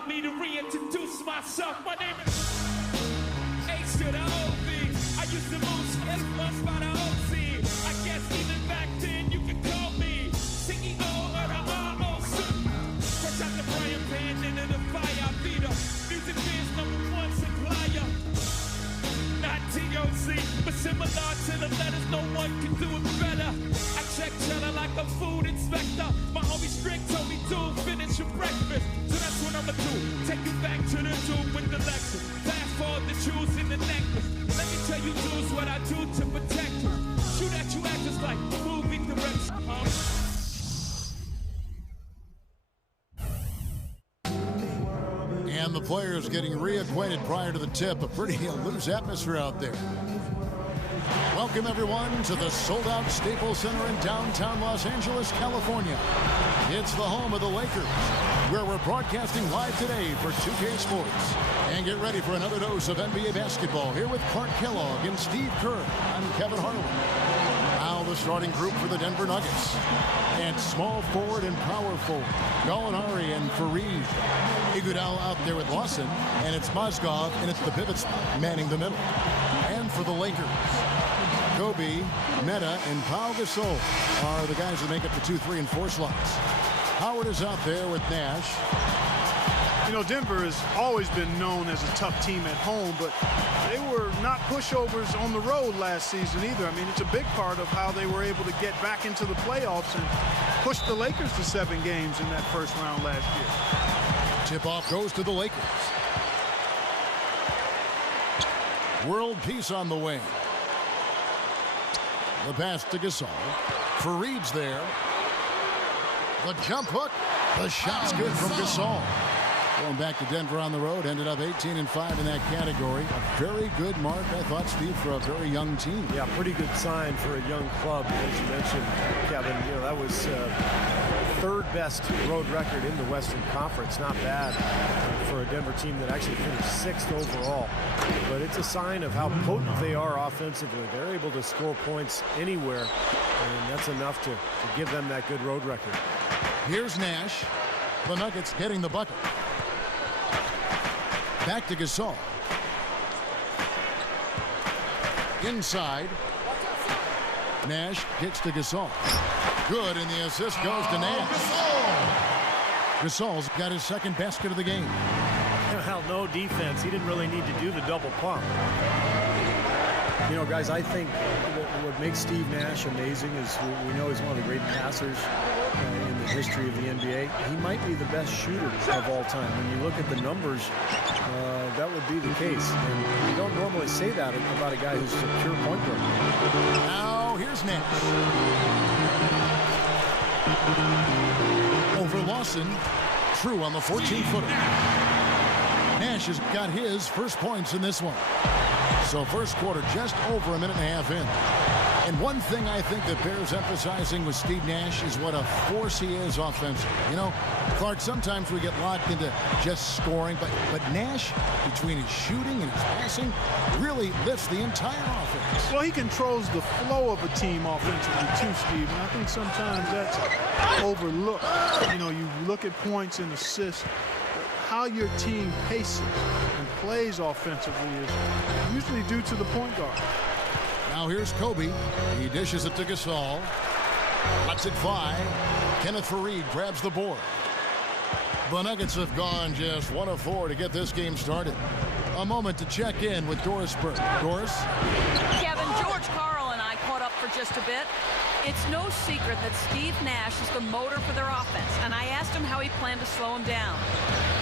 allow me to reintroduce myself. My name is H to the O-V. I used to move S by the OC. I guess even back then you could call me CEO of the ROC. Fresh out the frying pan into the fire. I be the music biz #1 supplier. Not TOC, but similar to the letters, no one can do it better. I check cheddar like a food inspector. My homie Strick told me to finish your breakfast. So that's what I'ma do. Take you back to the tube with the Lexus. Fast forward the jewels in the necklace. Let me tell you dudes what I do to protect you. Shoot at you act just like movie direction. And the players getting reacquainted prior to the tip. A pretty loose atmosphere out there. Welcome, everyone, to the sold-out Staples Center in downtown Los Angeles, California. It's the home of the Lakers, where we're broadcasting live today for 2K Sports. And get ready for another dose of NBA basketball here with Clark Kellogg and Steve Kerr. I'm Kevin Harlan. Now the starting group for the Denver Nuggets. And small forward and power forward, Gallinari and Fareed. Iguodala out there with Lawson, and it's Mozgov, and it's the pivots manning the middle. And for the Lakers, Kobe, Meta, and Pau Gasol are the guys that make up the 2, 3, and 4 slots. Howard is out there with Nash. You know, Denver has always been known as a tough team at home, but they were not pushovers on the road last season either. I mean, it's a big part of how they were able to get back into the playoffs and push the Lakers to 7 games in that first round last year. Tip-off goes to the Lakers. World peace on the way. The pass to Gasol. Fareed's there. The jump hook. The shot's good from Gasol. Going back to Denver on the road, ended up 18-5 in that category. A very good mark, I thought, Steve, for a very young team. Yeah, pretty good sign for a young club, as you mentioned, Kevin. You know, that was third best road record in the Western Conference. Not bad for a Denver team that actually finished 6th overall. But it's a sign of how potent they are offensively. They're able to score points anywhere, and that's enough to give them that good road record. Here's Nash. The Nuggets getting the bucket. Back to Gasol. Inside. Nash kicks to Gasol. Good, and the assist goes to Nash. Gasol's got his second basket of the game. Well, no defense. He didn't really need to do the double pump. You know, guys, I think what makes Steve Nash amazing is we know he's one of the great passers in the history of the NBA. He might be the best shooter of all time. When you look at the numbers, that would be the case. And you don't normally say that about a guy who's a pure point guard. Now, here's Nash. Over Lawson. True on the 14-footer. Nash has got his first points in this one. So first quarter just over a minute and a half in. And one thing I think that bears emphasizing with Steve Nash is what a force he is offensively. You know, Clark, sometimes we get locked into just scoring, but Nash, between his shooting and his passing, really lifts the entire offense. Well, he controls the flow of a team offensively too, Steve, and I think sometimes that's overlooked. You know, you look at points and assists, how your team paces and plays offensively is usually due to the point guard. Now here's Kobe. He dishes it to Gasol. Lets it fly. Kenneth Fareed grabs the board. The Nuggets have gone just 1 of 4 to get this game started. A moment to check in with Doris Burke. Doris? Kevin, George Karl and I caught up for just a bit. It's no secret that Steve Nash is the motor for their offense, and I asked him how he planned to slow him down.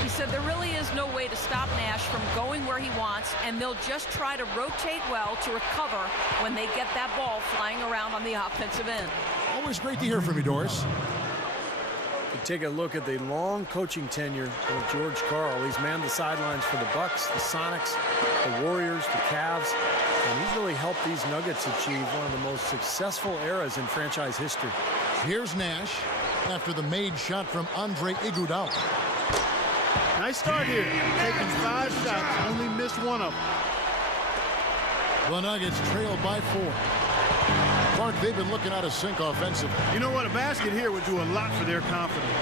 He said there really is no way to stop Nash from going where he wants, and they'll just try to rotate well to recover when they get that ball flying around on the offensive end. Always great to hear from you, Doris. You take a look at the long coaching tenure of George Karl. He's manned the sidelines for the Bucks, the Sonics, the Warriors, the Cavs, and he's really helped these Nuggets achieve one of the most successful eras in franchise history. Here's Nash after the made shot from Andre Iguodala. Nice start here. Taking 5 shots, only missed 1 of them. The Nuggets trailed by 4. Clark, they've been looking out of sync offensively. You know what? A basket here would do a lot for their confidence.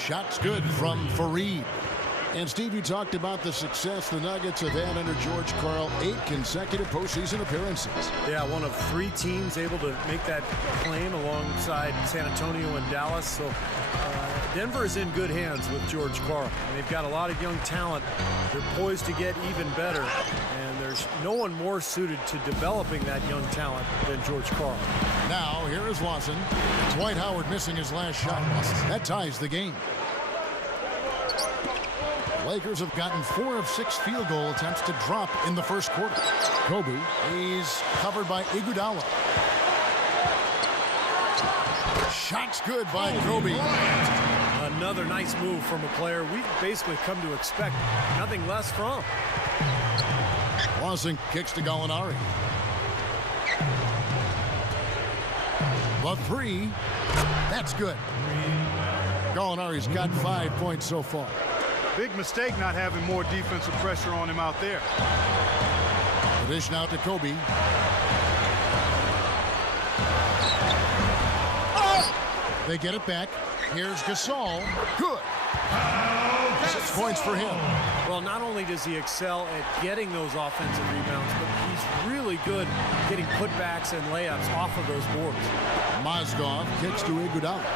shot's good from Faried. And Steve, you talked about the success the Nuggets have had under George Karl, 8 consecutive postseason appearances. Yeah, one of 3 teams able to make that claim alongside San Antonio and Dallas. So Denver is in good hands with George Karl. And they've got a lot of young talent. They're poised to get even better. And there's no one more suited to developing that young talent than George Karl. Now, here is Lawson. Dwight Howard missing his last shot. That ties the game. Lakers have gotten 4 of 6 field goal attempts to drop in the first quarter. Kobe, he's covered by Iguodala. Shot's good by Kobe. Another nice move from a player we've basically come to expect nothing less from. Lawson kicks to Gallinari. The 3, that's good. Gallinari's got 5 points so far. Big mistake not having more defensive pressure on him out there. The dish now to Kobe. They get it back. Here's Gasol. Good. 6 points for him. Well, not only does he excel at getting those offensive rebounds, but he's really good getting putbacks and layups off of those boards. Mozgov kicks to Iguodala.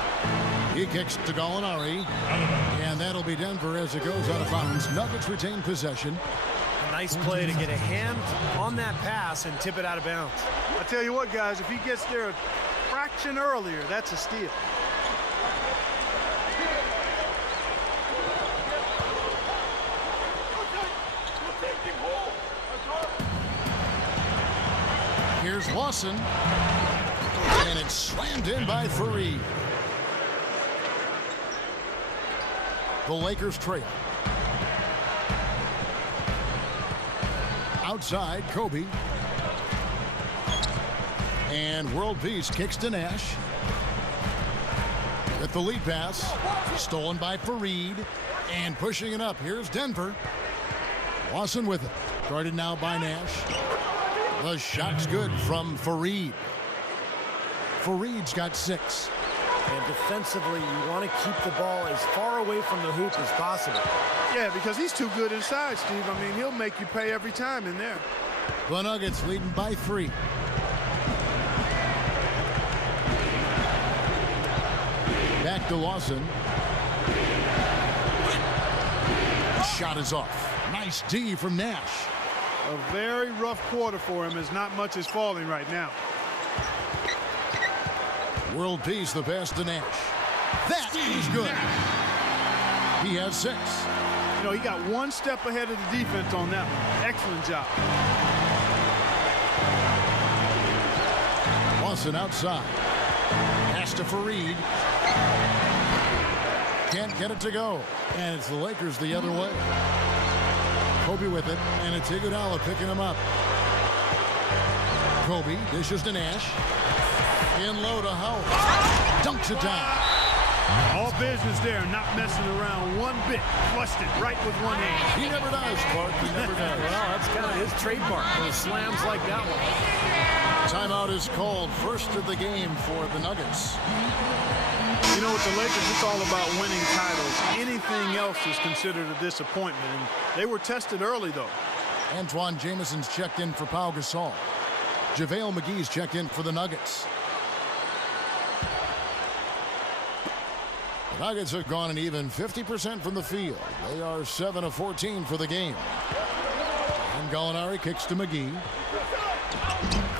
He kicks to Gallinari. And that'll be Denver as it goes out of bounds. Nuggets retain possession. A nice play to get a hand on that pass and tip it out of bounds. I tell you what, guys, if he gets there a fraction earlier, that's a steal. Here's Lawson. And it's slammed in by Faried. The Lakers trail. Outside, Kobe. And world peace kicks to Nash. With the lead pass. Stolen by Faried. And pushing it up. Here's Denver. Lawson with it. Guarded now by Nash. The shot's good from Faried. Faried's got 6. And defensively, you want to keep the ball as far away from the hoop as possible. Yeah, because he's too good inside, Steve. I mean, he'll make you pay every time in there. The Nuggets leading by 3. Back to Lawson. Shot is off. Nice D from Nash. A very rough quarter for him as not much is falling right now. World peace, the pass to Nash. That is good. He has 6. You know, he got 1 step ahead of the defense on that one. Excellent job. Lawson outside. Pass to Faried. Can't get it to go. And it's the Lakers the other way. Kobe with it, and it's Iguodala picking him up. Kobe dishes to Nash. In low to Howard. Dunks it down. All business there, not messing around one bit. Flushed it right with one hand. He never does, Clark. He never does. Well, that's kind of his trademark, those slams like that one. Timeout is called. First of the game for the Nuggets. You know, with the Lakers, it's all about winning titles. Anything else is considered a disappointment, and they were tested early, though. Antoine Jameson's checked in for Pau Gasol. JaVale McGee's checked in for the Nuggets. The Nuggets have gone an even 50% from the field. They are 7 of 14 for the game. And Gallinari kicks to McGee.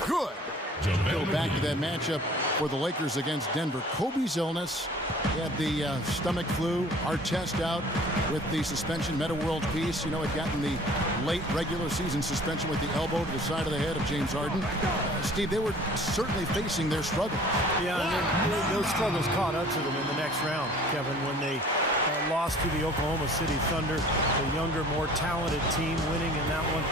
Good. Go back to that matchup for the Lakers against Denver. Kobe's illness. He had the stomach flu. Artest out with the suspension. Meta world peace. You know, had gotten the late regular season suspension with the elbow to the side of the head of James Harden. Steve, they were certainly facing their struggle. Yeah, and then those struggles caught up to them in the next round, Kevin, when they lost to the Oklahoma City Thunder, the younger, more talented team winning in that one.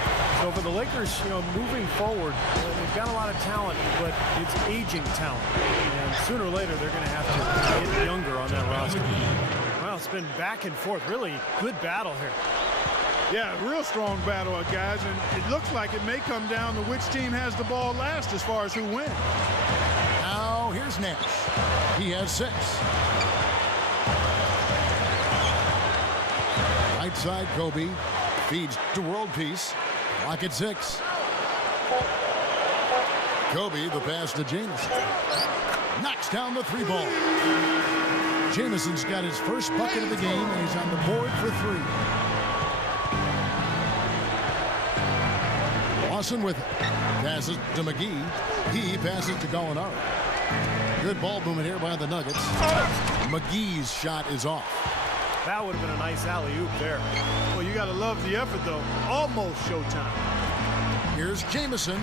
So for the Lakers, you know, moving forward, they've got a lot of talent, but it's aging talent. And sooner or later, they're going to have to get younger on that roster. Well, it's been back and forth. Really good battle here. Yeah, real strong battle, guys, and it looks like it may come down to which team has the ball last as far as who wins. Now, here's Nash. He has 6. outside Kobe. Feeds to World Peace. Clock at 6. Kobe, the pass to Jamison. Knocks down the 3 ball. Jamison's got his first bucket of the game, and he's on the board for 3. Lawson with it. Passes to McGee. He passes to Gallinari. Good ball movement here by the Nuggets. McGee's shot is off. That would have been a nice alley-oop there. Well, you got to love the effort, though. Almost showtime. Here's Jamison.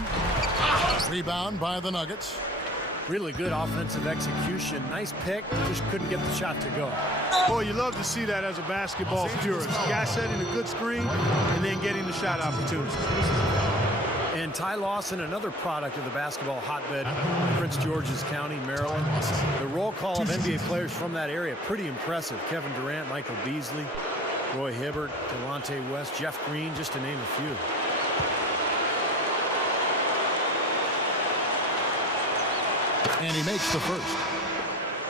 Rebound by the Nuggets. Really good offensive execution. Nice pick. Just couldn't get the shot to go. Boy, you love to see that as a basketball purist. Guy setting a good screen and then getting the shot opportunity. And Ty Lawson, another product of the basketball hotbed, Prince George's County, Maryland. The roll call of NBA players from that area, pretty impressive. Kevin Durant, Michael Beasley, Roy Hibbert, Delonte West, Jeff Green, just to name a few. And he makes the first.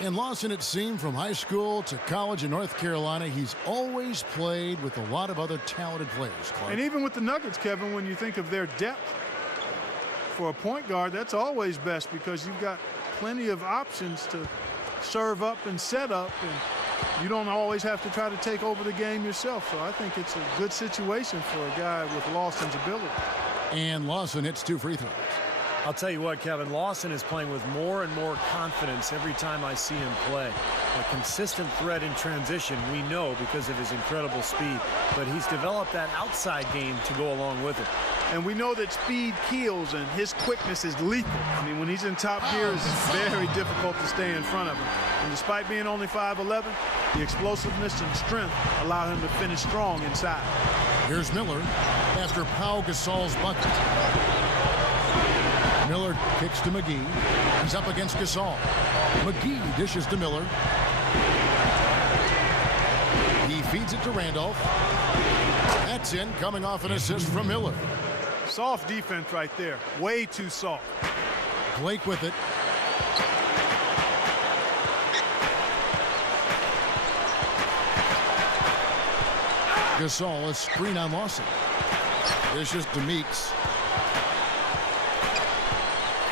And Lawson, it seemed, from high school to college in North Carolina, he's always played with a lot of other talented players, Clark. And even with the Nuggets, Kevin, when you think of their depth for a point guard, that's always best because you've got plenty of options to serve up and set up, and you don't always have to try to take over the game yourself. So I think it's a good situation for a guy with Lawson's ability. And Lawson hits 2 free throws. I'll tell you what, Kevin, Lawson is playing with more and more confidence every time I see him play. A consistent threat in transition, we know, because of his incredible speed. But he's developed that outside game to go along with it. And we know that speed kills, and his quickness is lethal. I mean, when he's in top gear, it's very difficult to stay in front of him. And despite being only 5'11", the explosiveness and strength allow him to finish strong inside. Here's Miller after Pau Gasol's bucket. Miller kicks to McGee. He's up against Gasol. McGee dishes to Miller. He feeds it to Randolph. That's in, coming off an assist from Miller. Soft defense right there. Way too soft. Blake with it. Gasol, a screen on Lawson. Dishes to Meeks.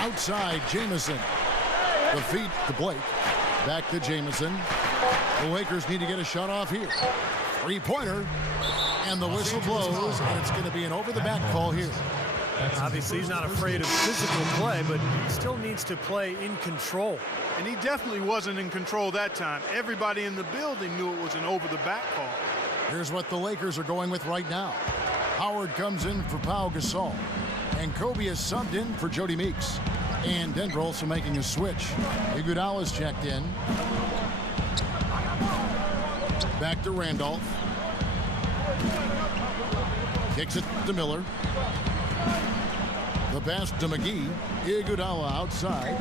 Outside, Jamison. The feed to Blake. Back to Jamison. The Lakers need to get a shot off here. 3-pointer. And the whistle blows, and it's going to be an over-the-back call here. Obviously, he's not afraid of physical play, but he still needs to play in control. And he definitely wasn't in control that time. Everybody in the building knew it was an over-the-back call. Here's what the Lakers are going with right now. Howard comes in for Pau Gasol. And Kobe is subbed in for Jody Meeks. And Denver also making a switch. Iguodala's checked in. Back to Randolph. Kicks it to Miller. The pass to McGee. Iguodala outside.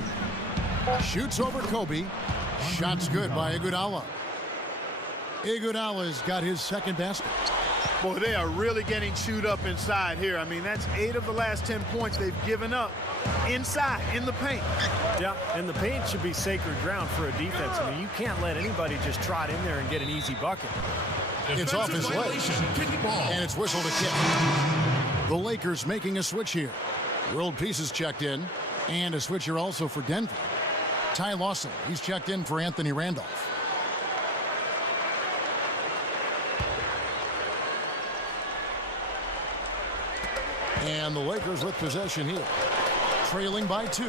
Shoots over Kobe. Shot's good by Iguodala. Iguodala's got his second basket. Boy, they are really getting chewed up inside here. I mean, that's 8 of the last 10 points they've given up inside, in the paint. Yeah, and the paint should be sacred ground for a defense. I mean, you can't let anybody just trot in there and get an easy bucket. It's off his leg, and it's whistled a kick. The Lakers making a switch here. World Peace is checked in, and a switch here also for Denver. Ty Lawson, he's checked in for Anthony Randolph. And the Lakers with possession here. Trailing by 2.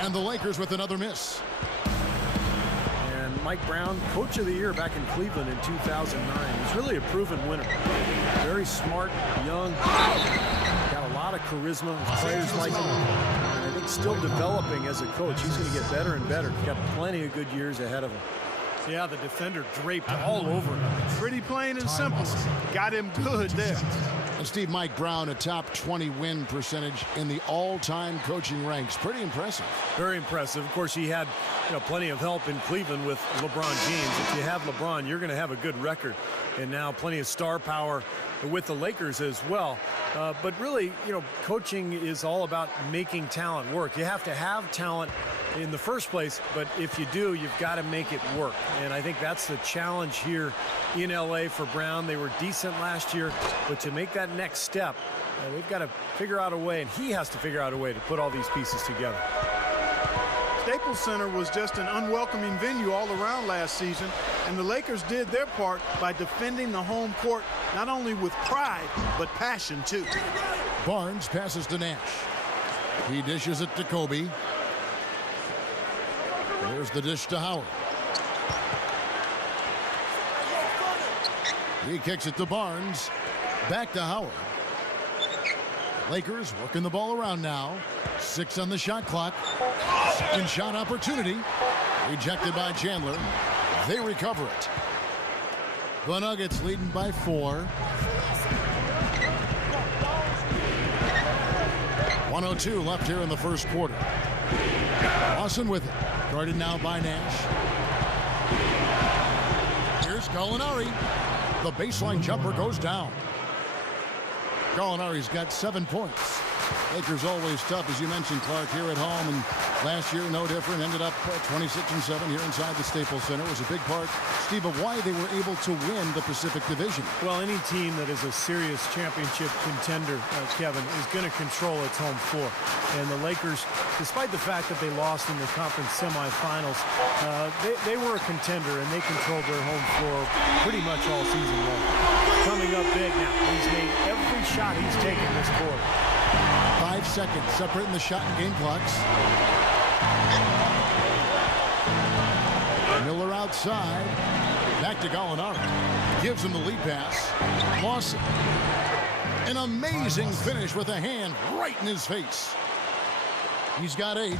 And the Lakers with another miss. And Mike Brown, Coach of the Year back in Cleveland in 2009. He's really a proven winner. Very smart, young, got a lot of charisma. Players like him. And I think still developing as a coach. He's going to get better and better. He's got plenty of good years ahead of him. Yeah, the defender draped all over him. Pretty plain and simple. Got him good there. And Steve, Mike Brown, a top 20 win percentage in the all-time coaching ranks. Pretty impressive. Very impressive. Of course, he had plenty of help in Cleveland with LeBron James. If you have LeBron, you're going to have a good record. And now plenty of star power with the Lakers as well. But really, coaching is all about making talent work. You have to have talent in the first place, but if you do, you've got to make it work. And I think that's the challenge here in LA for Brown. They were decent last year, but to make that next step, they've got to figure out a way, and he has to figure out a way to put all these pieces together. Staples Center was just an unwelcoming venue all around last season, and the Lakers did their part by defending the home court not only with pride, but passion too. Barnes passes to Nash. He dishes it to Kobe. There's the dish to Howard. He kicks it to Barnes. Back to Howard. Lakers working the ball around now. 6 on the shot clock. Second shot opportunity. Rejected by Chandler. They recover it. The Nuggets leading by 4. 1:02 left here in the first quarter. Lawson with it. Guarded now by Nash. Here's Gallinari. The baseline jumper goes down. Gallinari's got 7 points. Lakers always tough, as you mentioned, Clark, here at home. And last year, no different. Ended up 26-7 here inside the Staples Center. It was a big part, Steve, of why they were able to win the Pacific Division. Well, any team that is a serious championship contender, Kevin, is going to control its home floor. And the Lakers, despite the fact that they lost in the conference semifinals, they were a contender, and they controlled their home floor pretty much all season long. Coming up big now. He's made every shot he's taken this quarter. 5 seconds separating the shot and game clocks. Miller outside. Back to Gallinari. Gives him the lead pass. Lawson. An amazing finish with a hand right in his face. He's got 8.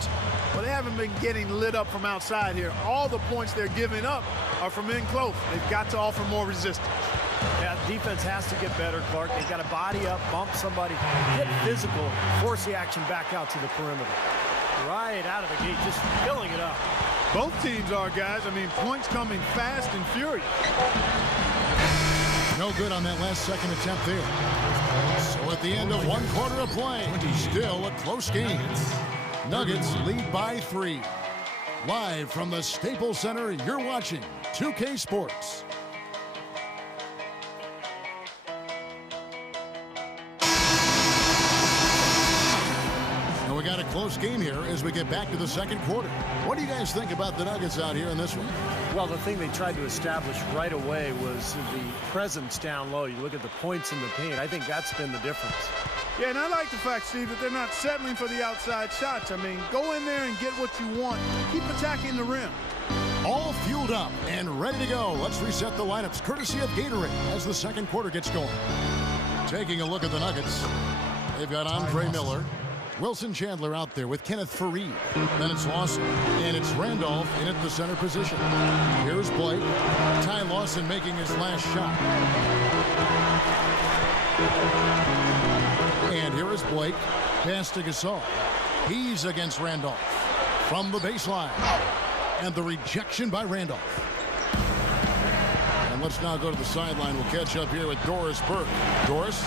Well, they haven't been getting lit up from outside here. All the points they're giving up are from in close. They've got to offer more resistance. Yeah, defense has to get better, Clark. They've got to body up, bump somebody, get physical, force the action back out to the perimeter. Right out of the gate, just filling it up. Both teams are, guys. I mean, points coming fast and furious. No good on that last second attempt there. So at the end of 1 quarter of play, still a close game. Nuggets lead by 3. Live from the Staples Center, you're watching 2K Sports. We got a close game here as we get back to the second quarter. What do you guys think about the Nuggets out here in this one? Well, the thing they tried to establish right away was the presence down low. You look at the points in the paint. I think that's been the difference. Yeah, and I like the fact, Steve, that they're not settling for the outside shots. I mean, go in there and get what you want. Keep attacking the rim. All fueled up and ready to go. Let's reset the lineups courtesy of Gatorade as the second quarter gets going. Taking a look at the Nuggets. They've got Andre Miller. Wilson Chandler out there with Kenneth Faried. Then it's Lawson. And it's Randolph in at the center position. Here's Blake. Ty Lawson making his last shot. And here is Blake. Pass to Gasol. He's against Randolph. From the baseline. And the rejection by Randolph. And let's now go to the sideline. We'll catch up here with Doris Burke. Doris?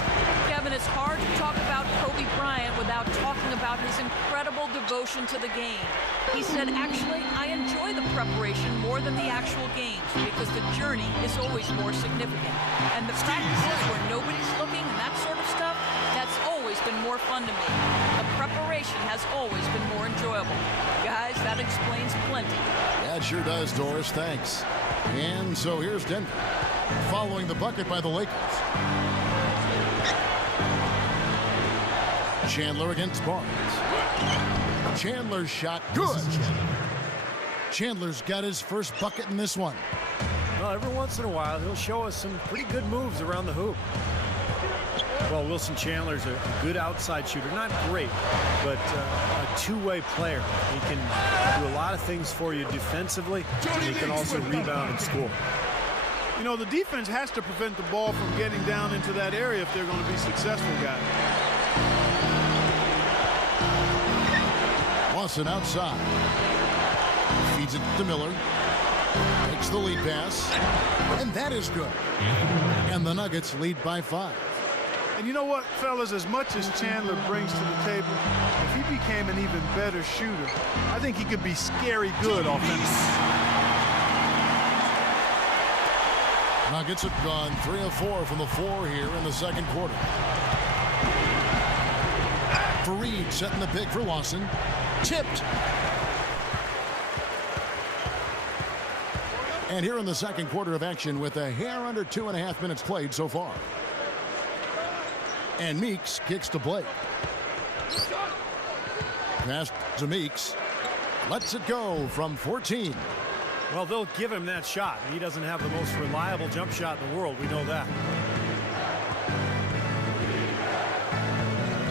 Kevin, it's hard to talk about Kobe Bryant without talking about his incredible devotion to the game. He said, actually, I enjoy the preparation more than the actual games because the journey is always more significant. And the practices where nobody's looking and that sort of stuff, that's always been more fun to me. The preparation has always been more enjoyable. Guys, that explains plenty. That sure does, Doris. Thanks. And so here's Denver, following the bucket by the Lakers. Chandler against Barnes. Chandler's shot, good. Chandler's got his first bucket in this one. Well, every once in a while, he'll show us some pretty good moves around the hoop. Well, Wilson Chandler's a good outside shooter. Not great, but a two-way player. He can do a lot of things for you defensively, and he can also rebound and score. You know, the defense has to prevent the ball from getting down into that area if they're going to be successful, guys. Lawson outside. Feeds it to Miller. Makes the lead pass. And that is good. And the Nuggets lead by 5. And you know what, fellas, as much as Chandler brings to the table, if he became an even better shooter, I think he could be scary good offensively. Nuggets have gone 3 of 4 from the floor here in the second quarter. Fareed setting the pick for Lawson. Tipped. And here in the second quarter of action with a hair under 2.5 minutes played so far. And Meeks kicks to Blake. Pass to Meeks. Lets it go from 14. Well, they'll give him that shot. He doesn't have the most reliable jump shot in the world. We know that.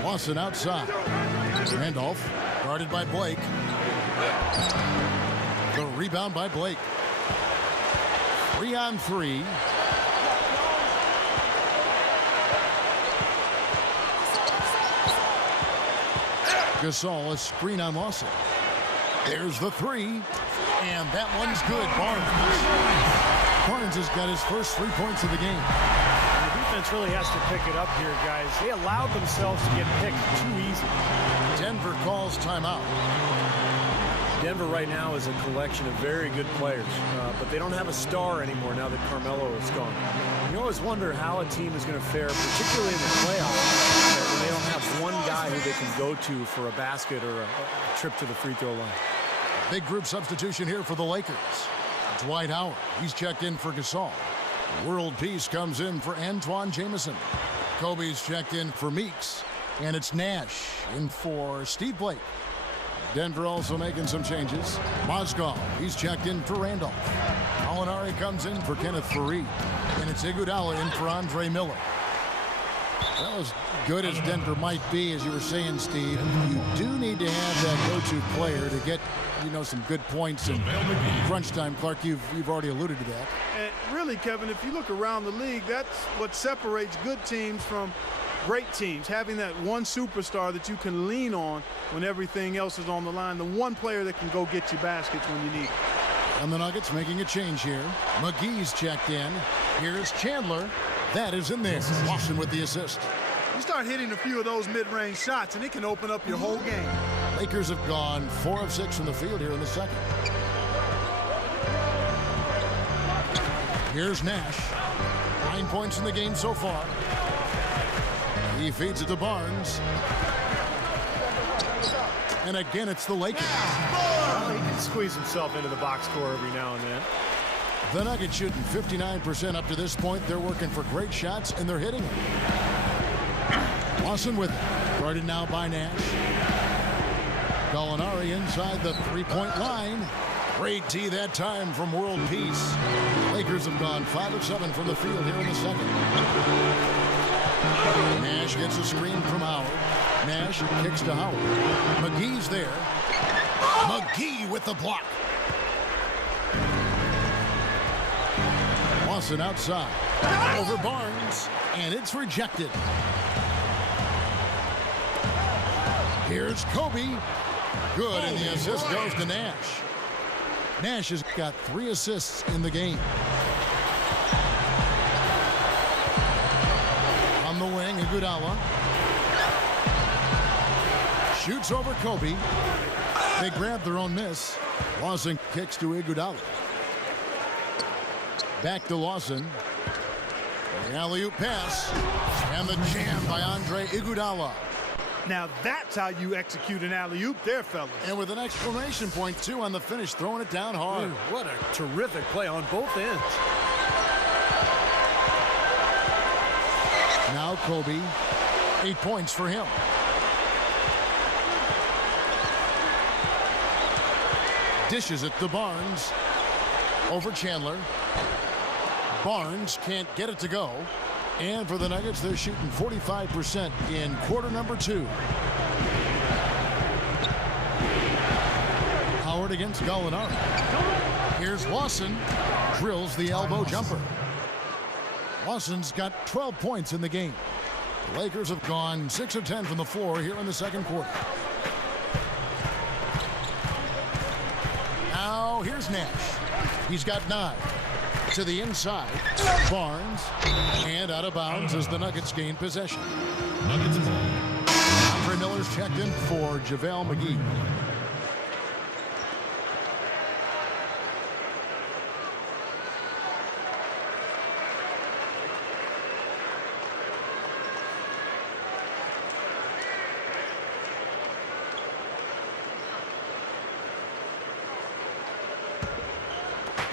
Lawson outside. Randolph guarded by Blake. The rebound by Blake. 3-on-3. Gasol, a screen on Lawson. There's the 3. And that one's good. Barnes has got his first 3 points of the game. The defense really has to pick it up here, guys. They allowed themselves to get picked too easy. Denver calls timeout. Denver right now is a collection of very good players, but they don't have a star anymore now that Carmelo is gone. You always wonder how a team is going to fare, particularly in the playoffs, when they don't have one guy who they can go to for a basket or a trip to the free throw line. Big group substitution here for the Lakers. Dwight Howard, he's checked in for Gasol. World Peace comes in for Antoine Jamison. Kobe's checked in for Meeks. And it's Nash in for Steve Blake. Denver also making some changes. Mozgov, he's checked in for Randolph. Molinari comes in for Kenneth Fareed. And it's Iguodala in for Andre Miller. Well, as good as Denver might be, as you were saying, Steve, you do need to have that go-to player to get, some good points in crunch time. Clark, you've already alluded to that. And really, Kevin, if you look around the league, that's what separates good teams from great teams, having that one superstar that you can lean on when everything else is on the line, the one player that can go get you baskets when you need it. And the Nuggets making a change here. McGee's checked in. Here's Chandler. That is in there. Lawson with the assist. You start hitting a few of those mid-range shots, and it can open up your whole game. Lakers have gone 4 of 6 from the field here in the second. Here's Nash. 9 points in the game so far. He feeds it to Barnes. And again, it's the Lakers. Well, he can squeeze himself into the box score every now and then. The Nuggets shooting 59% up to this point. They're working for great shots, and they're hitting them. Lawson with it. Guarded now by Nash. Gallinari inside the three-point line. Great tee that time from World Peace. Lakers have gone 5 of 7 from the field here in the second. Nash gets a screen from Howard. Nash kicks to Howard. McGee's there. McGee with the block. Lawson outside. Over Barnes. And it's rejected. Here's Kobe. Good, and the assist goes to Nash. Nash has got 3 assists in the game. On the wing, Iguodala. Shoots over Kobe. They grab their own miss. Lawson kicks to Iguodala. Back to Lawson. The alley-oop pass. And the jam by Andre Iguodala. Now that's how you execute an alley-oop there, fellas. And with an exclamation point, too, on the finish, throwing it down hard. What a terrific play on both ends. Now Kobe, 8 points for him. Dishes it to Barnes. Over Chandler. Barnes can't get it to go. And for the Nuggets, they're shooting 45% in quarter number 2. Howard against Gallinari. Here's Lawson. Drills the elbow jumper. Lawson's got 12 points in the game. The Lakers have gone 6 of 10 from the floor here in the second quarter. Now Now here's Nash. He's got 9. To the inside. Barnes. And out of bounds as the Nuggets gain possession. Nuggets ball. Andre Miller's checked in for JaVale McGee.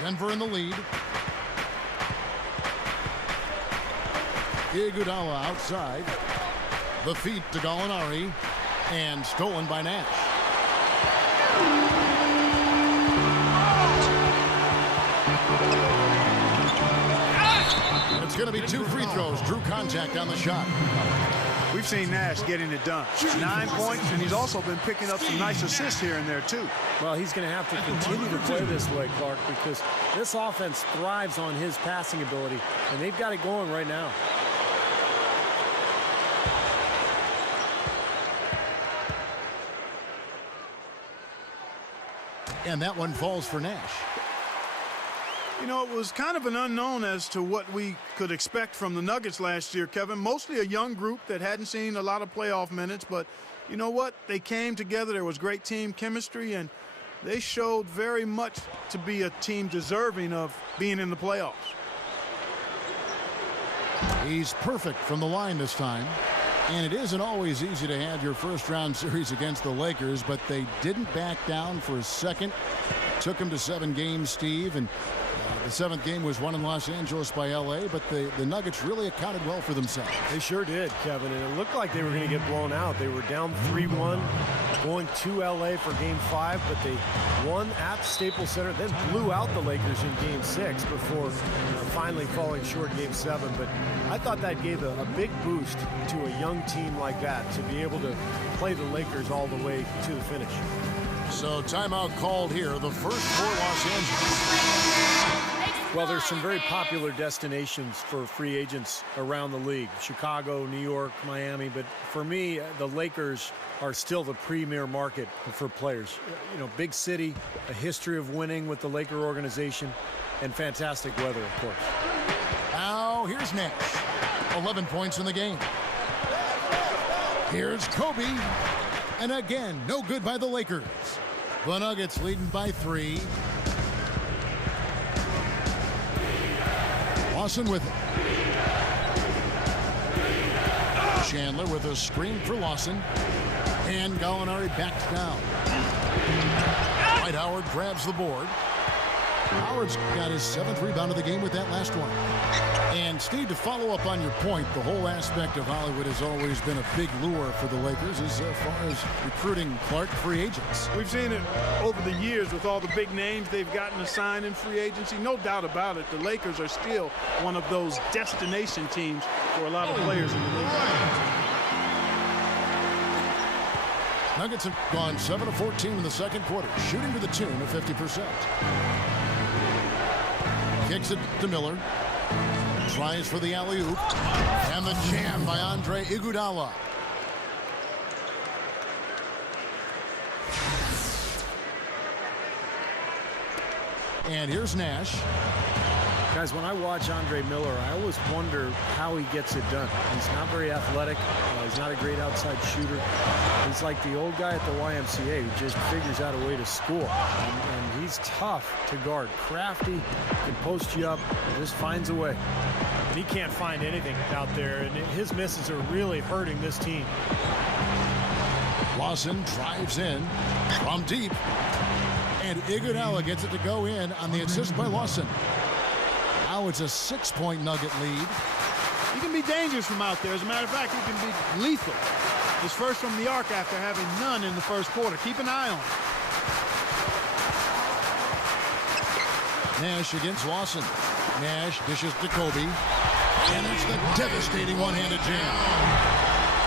Denver in the lead. Iguodala outside. The feet to Gallinari. And stolen by Nash. It's going to be 2 free throws. Drew contact on the shot. We've seen Nash getting it done. 9 points, and he's also been picking up some nice assists here and there, too. Well, he's going to have to continue to play this way, Clark, because this offense thrives on his passing ability, and they've got it going right now. And that one falls for Nash. You know, it was kind of an unknown as to what we could expect from the Nuggets last year, Kevin. Mostly a young group that hadn't seen a lot of playoff minutes, but you know what? They came together. There was great team chemistry, and they showed very much to be a team deserving of being in the playoffs. He's perfect from the line this time. And it isn't always easy to have your first-round series against the Lakers, but they didn't back down for a second. Took them to 7 games, Steve, and the 7th game was won in Los Angeles by L.A., but the Nuggets really accounted well for themselves. They sure did, Kevin, and it looked like they were going to get blown out. They were down 3-1, going to L.A. for Game 5, but they won at Staples Center, then blew out the Lakers in Game 6 before finally falling short in Game 7. But I thought that gave a big boost to a young team like that to be able to play the Lakers all the way to the finish. So timeout called here, the first for Los Angeles. Well, there's some very popular destinations for free agents around the league. Chicago, New York, Miami. But for me, the Lakers are still the premier market for players. You know, big city, a history of winning with the Laker organization, and fantastic weather, of course. Now here's Nash. 11 points in the game. Here's Kobe. And again, no good by the Lakers. The Nuggets leading by 3. Lawson with it. Chandler with a screen for Lawson. And Gallinari backs down. Dwight Howard grabs the board. Howard's got his 7th rebound of the game with that last one. And Steve, to follow up on your point, the whole aspect of Hollywood has always been a big lure for the Lakers as far as recruiting Clark free agents. We've seen it over the years with all the big names they've gotten assigned in free agency. No doubt about it, the Lakers are still one of those destination teams for a lot of players in the league. Nuggets have gone 7 of 14 in the second quarter, shooting to the tune of 50%. Kicks it to Miller. Tries for the alley-oop. And the jam by Andre Iguodala. And here's Nash. Guys, when I watch Andre Miller, I always wonder how he gets it done. He's not very athletic. He's not a great outside shooter. He's like the old guy at the YMCA who just figures out a way to score. And he's tough to guard. Crafty, can post you up, just finds a way. And he can't find anything out there, and his misses are really hurting this team. Lawson drives in from deep. And Iguodala gets it to go in on the assist by Lawson. Now it's a 6-point Nugget lead. He can be dangerous from out there. As a matter of fact, he can be lethal. His first from the arc after having none in the first quarter. Keep an eye on him. Nash against Lawson. Nash dishes to Kobe. And it's the devastating one-handed jam.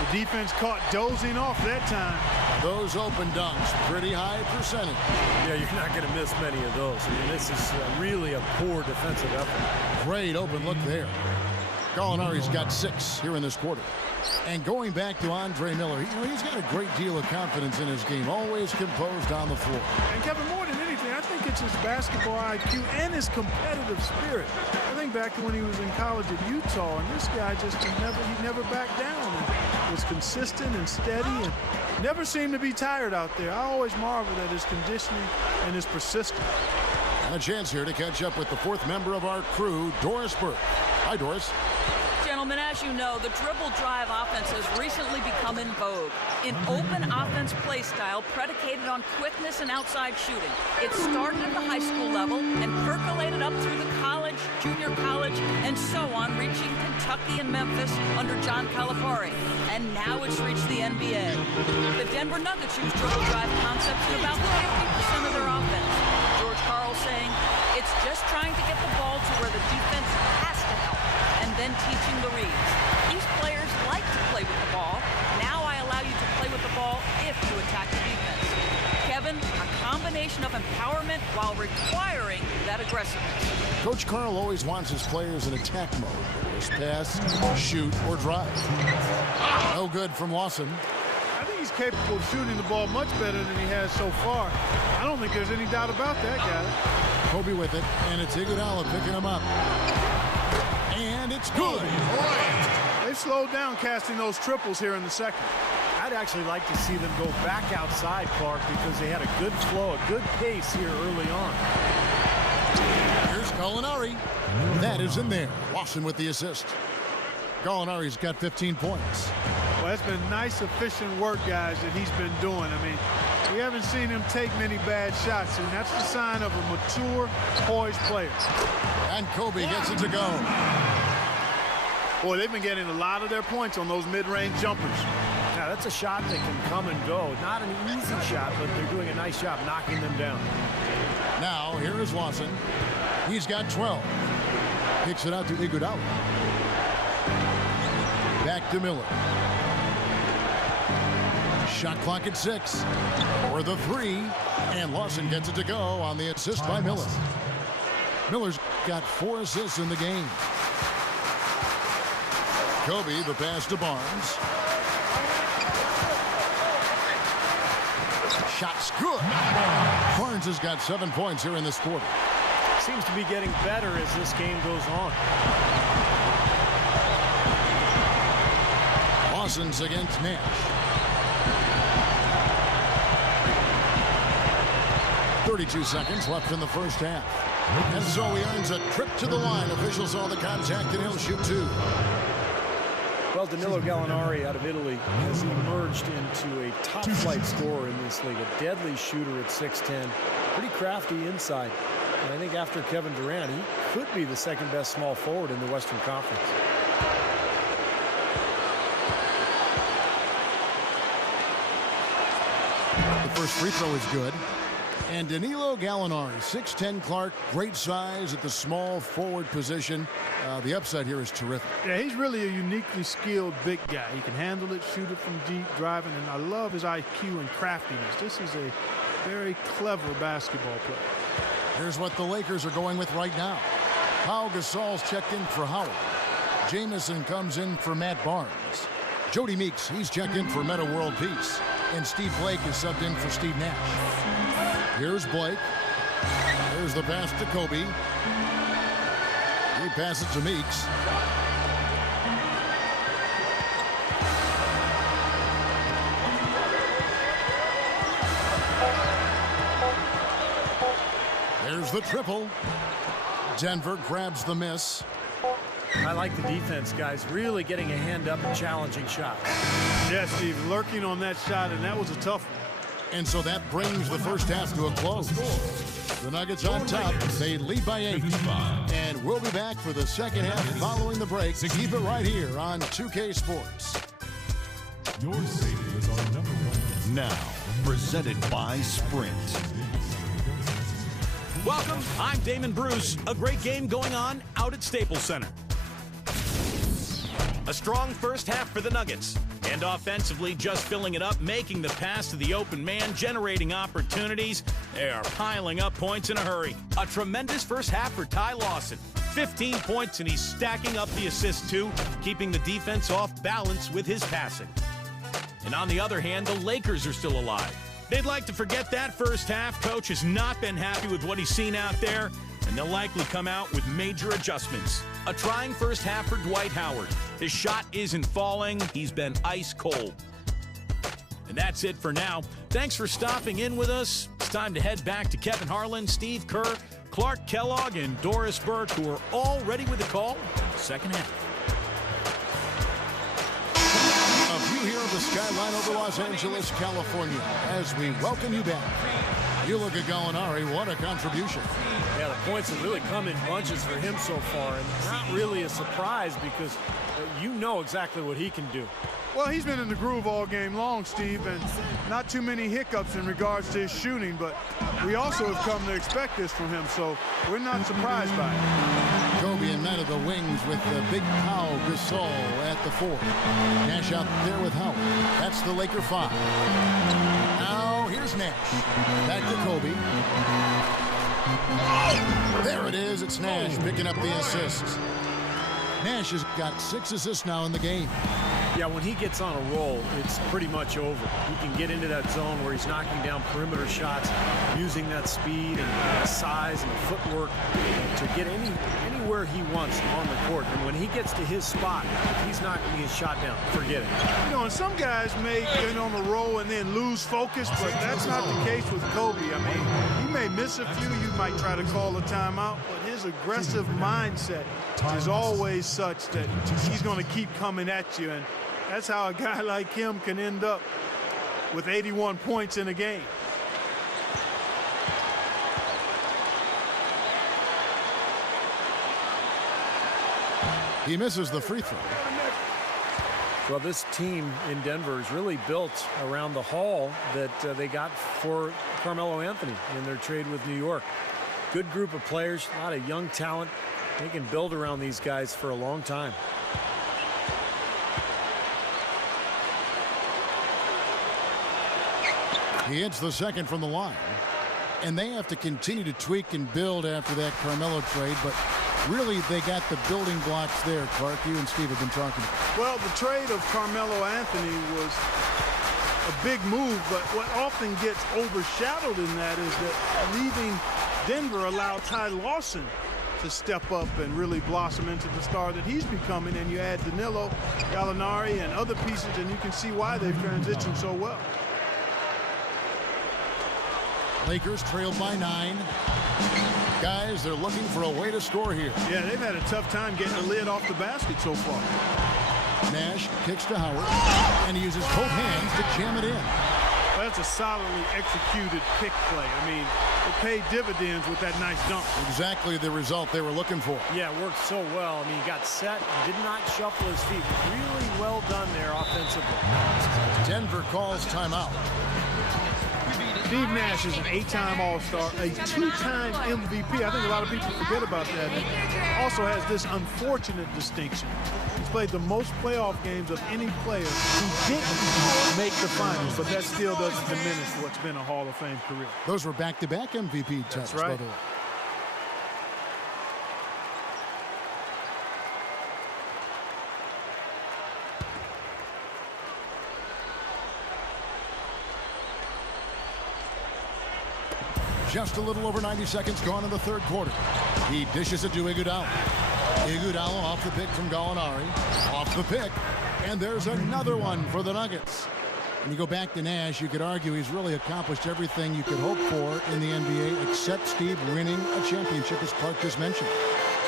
The defense caught dozing off that time. Those open dunks, pretty high percentage. Yeah, you're not going to miss many of those. I mean, this is really a poor defensive effort. Great open look there. Gallinari's got 6 here in this quarter. And going back to Andre Miller, he's got a great deal of confidence in his game, always composed on the floor. And Kevin, more than anything, I think it's it's his basketball IQ and his competitive spirit. I think back to when he was in college at Utah, and this guy just he never backed down and was consistent and steady and never seemed to be tired out there. I always marveled at his conditioning and his persistence. And a chance here to catch up with the fourth member of our crew, Doris Burke. Hi, Doris. Gentlemen, as you know, the dribble drive offense has recently become in vogue. An open offense play style predicated on quickness and outside shooting. It started at the high school level and percolated up through the college, junior college, and so on, reaching Kentucky and Memphis under John Calipari. And now it's reached the NBA. The Denver Nuggets use dribble drive concepts in about 50% of their offense. George Karl saying, it's just trying to get the ball to where the defense has to help, and then teaching the reads. These players like to play with the ball. Now I allow you to play with the ball if you attack the defense. Kevin, a combination of empowerment while requiring that aggressiveness. Coach Karl always wants his players in attack mode. Whether it's pass, shoot, or drive. No good from Lawson. I think he's capable of shooting the ball much better than he has so far. I don't think there's any doubt about that, guys. Kobe with it, and it's Iguodala picking him up. And it's good. They've slowed down casting those triples here in the second. I'd actually like to see them go back outside, Clark, because they had a good flow, a good pace here early on. Here's Gallinari. That is in there. Lawson with the assist. Gallinari's got 15 points. Well, that's been nice, efficient work, guys, that he's been doing. I mean, we haven't seen him take many bad shots, and that's the sign of a mature, poised player. And Kobe gets it to go. Boy, they've been getting a lot of their points on those mid-range jumpers. Now, that's a shot that can come and go. Not an easy shot, but they're doing a nice job knocking them down. Now, here is Lawson. He's got 12. Kicks it out to Iguodala. Back to Miller. Shot clock at 6 for the 3, and Lawson gets it to go on the assist by Miller. Miller's got 4 assists in the game. Kobe, the pass to Barnes. Shot's good. Barnes has got 7 points here in this quarter. Seems to be getting better as this game goes on. Lawson's against Nash. 32 seconds left in the first half. And so he earns a trip to the line. Officials saw the contact and he'll shoot 2. Well, Danilo Gallinari out of Italy has emerged into a top-flight scorer in this league. A deadly shooter at 6'10". Pretty crafty inside. And I think after Kevin Durant, he could be the second-best small forward in the Western Conference. The first free throw is good. And Danilo Gallinari, 6'10", Clark, great size at the small forward position. The upside here is terrific. Yeah, he's really a uniquely skilled big guy. He can handle it, shoot it from deep, driving, and I love his IQ and craftiness. This is a very clever basketball player. Here's what the Lakers are going with right now. Pau Gasol's checked in for Howard. Jamison comes in for Matt Barnes. Jody Meeks, he's checked in for Metta World Peace. And Steve Blake is subbed in for Steve Nash. Here's Blake. Here's the pass to Kobe. He passes to Meeks. There's the triple. Denver grabs the miss. I like the defense, guys. Really getting a hand up and challenging shots. Yes, Steve, lurking on that shot, and that was a tough one. And so that brings the first half to a close. The Nuggets on top. They lead by 8. And we'll be back for the second half following the break. Keep it right here on 2K Sports. Your safety is our #1. Now, presented by Sprint. Welcome, I'm Damon Bruce. A great game going on out at Staples Center. A strong first half for the Nuggets. And offensively, just filling it up, making the pass to the open man, generating opportunities. They are piling up points in a hurry. A tremendous first half for Ty Lawson. 15 points, and he's stacking up the assists too, keeping the defense off balance with his passing. And on the other hand, the Lakers are still alive. They'd like to forget that first half. Coach has not been happy with what he's seen out there, and they'll likely come out with major adjustments. A trying first half for Dwight Howard. His shot isn't falling. He's been ice cold. And that's it for now. Thanks for stopping in with us. It's time to head back to Kevin Harlan, Steve Kerr, Clark Kellogg, and Doris Burke, who are all ready with the call in the second half. A view here of the skyline over Los Angeles, California, as we welcome you back. You look at Gallinari, what a contribution. Yeah, the points have really come in bunches for him so far, and not really a surprise because you know exactly what he can do. Well, he's been in the groove all game long, Steve, and not too many hiccups in regards to his shooting, but we also have come to expect this from him, so we're not surprised by it. Kobe and men of the wings with the big Pau Gasol at the 4. Nash out there with Howard. That's the Laker 5. Now here's Nash. Back to Kobe. There it is. It's Nash picking up the assists. Nash has got 6 assists now in the game. Yeah, when he gets on a roll, it's pretty much over. He can get into that zone where he's knocking down perimeter shots, using that speed and size and footwork to get anywhere he wants on the court. And when he gets to his spot, if he's knocking his shot down, forget it. You know, and some guys may get on a roll and then lose focus, but that's not the case with Kobe. I mean, he may miss a few. You might try to call a timeout, but his aggressive mindset is always such that he's going to keep coming at you. And that's how a guy like him can end up with 81 points in a game. He misses the free throw. Well, this team in Denver is really built around the haul that they got for Carmelo Anthony in their trade with New York. Good group of players, a lot of young talent. They can build around these guys for a long time. He hits the second from the line. And they have to continue to tweak and build after that Carmelo trade, but really they got the building blocks there. Clark, you and Steve have been talking about. Well, the trade of Carmelo Anthony was a big move, but what often gets overshadowed in that is that leaving Denver allowed Ty Lawson to step up and really blossom into the star that he's becoming. And you add Danilo, Gallinari, and other pieces, and you can see why they've transitioned so well. Lakers trailed by 9. Guys, they're looking for a way to score here. Yeah, they've had a tough time getting the lid off the basket so far. Nash kicks to Howard, and he uses both hands to jam it in. Well, that's a solidly executed pick play. I mean, it paid dividends with that nice dunk. Exactly the result they were looking for. Yeah, it worked so well. I mean, he got set and did not shuffle his feet. Really well done there offensively. Denver calls timeout. Steve Nash is an 8-time All-Star, a 2-time MVP. I think a lot of people forget about that. He also has this unfortunate distinction. He's played the most playoff games of any player who didn't make the finals, but that still doesn't diminish what's been a Hall of Fame career. Those were back-to-back MVP titles, right. by the way. Just a little over 90 seconds gone in the third quarter. He dishes it to Iguodala. Iguodala off the pick from Gallinari. Off the pick. And there's another one for the Nuggets. When you go back to Nash, you could argue he's really accomplished everything you could hope for in the NBA, except, Steve, winning a championship, as Clark just mentioned.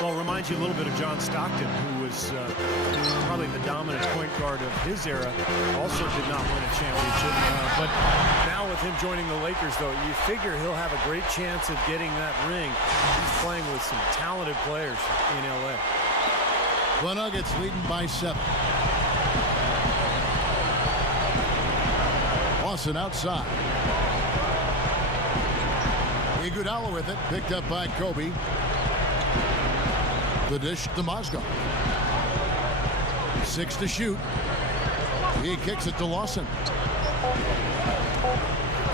Well, it reminds you a little bit of John Stockton, who was probably the dominant point guard of his era. Also did not win a championship. But now with him joining the Lakers, though, you figure he'll have a great chance of getting that ring. He's playing with some talented players in L.A. The Nuggets leading by 7. Lawson outside. Iguodala with it, picked up by Kobe. The dish to Mozgov. 6 to shoot. He kicks it to Lawson.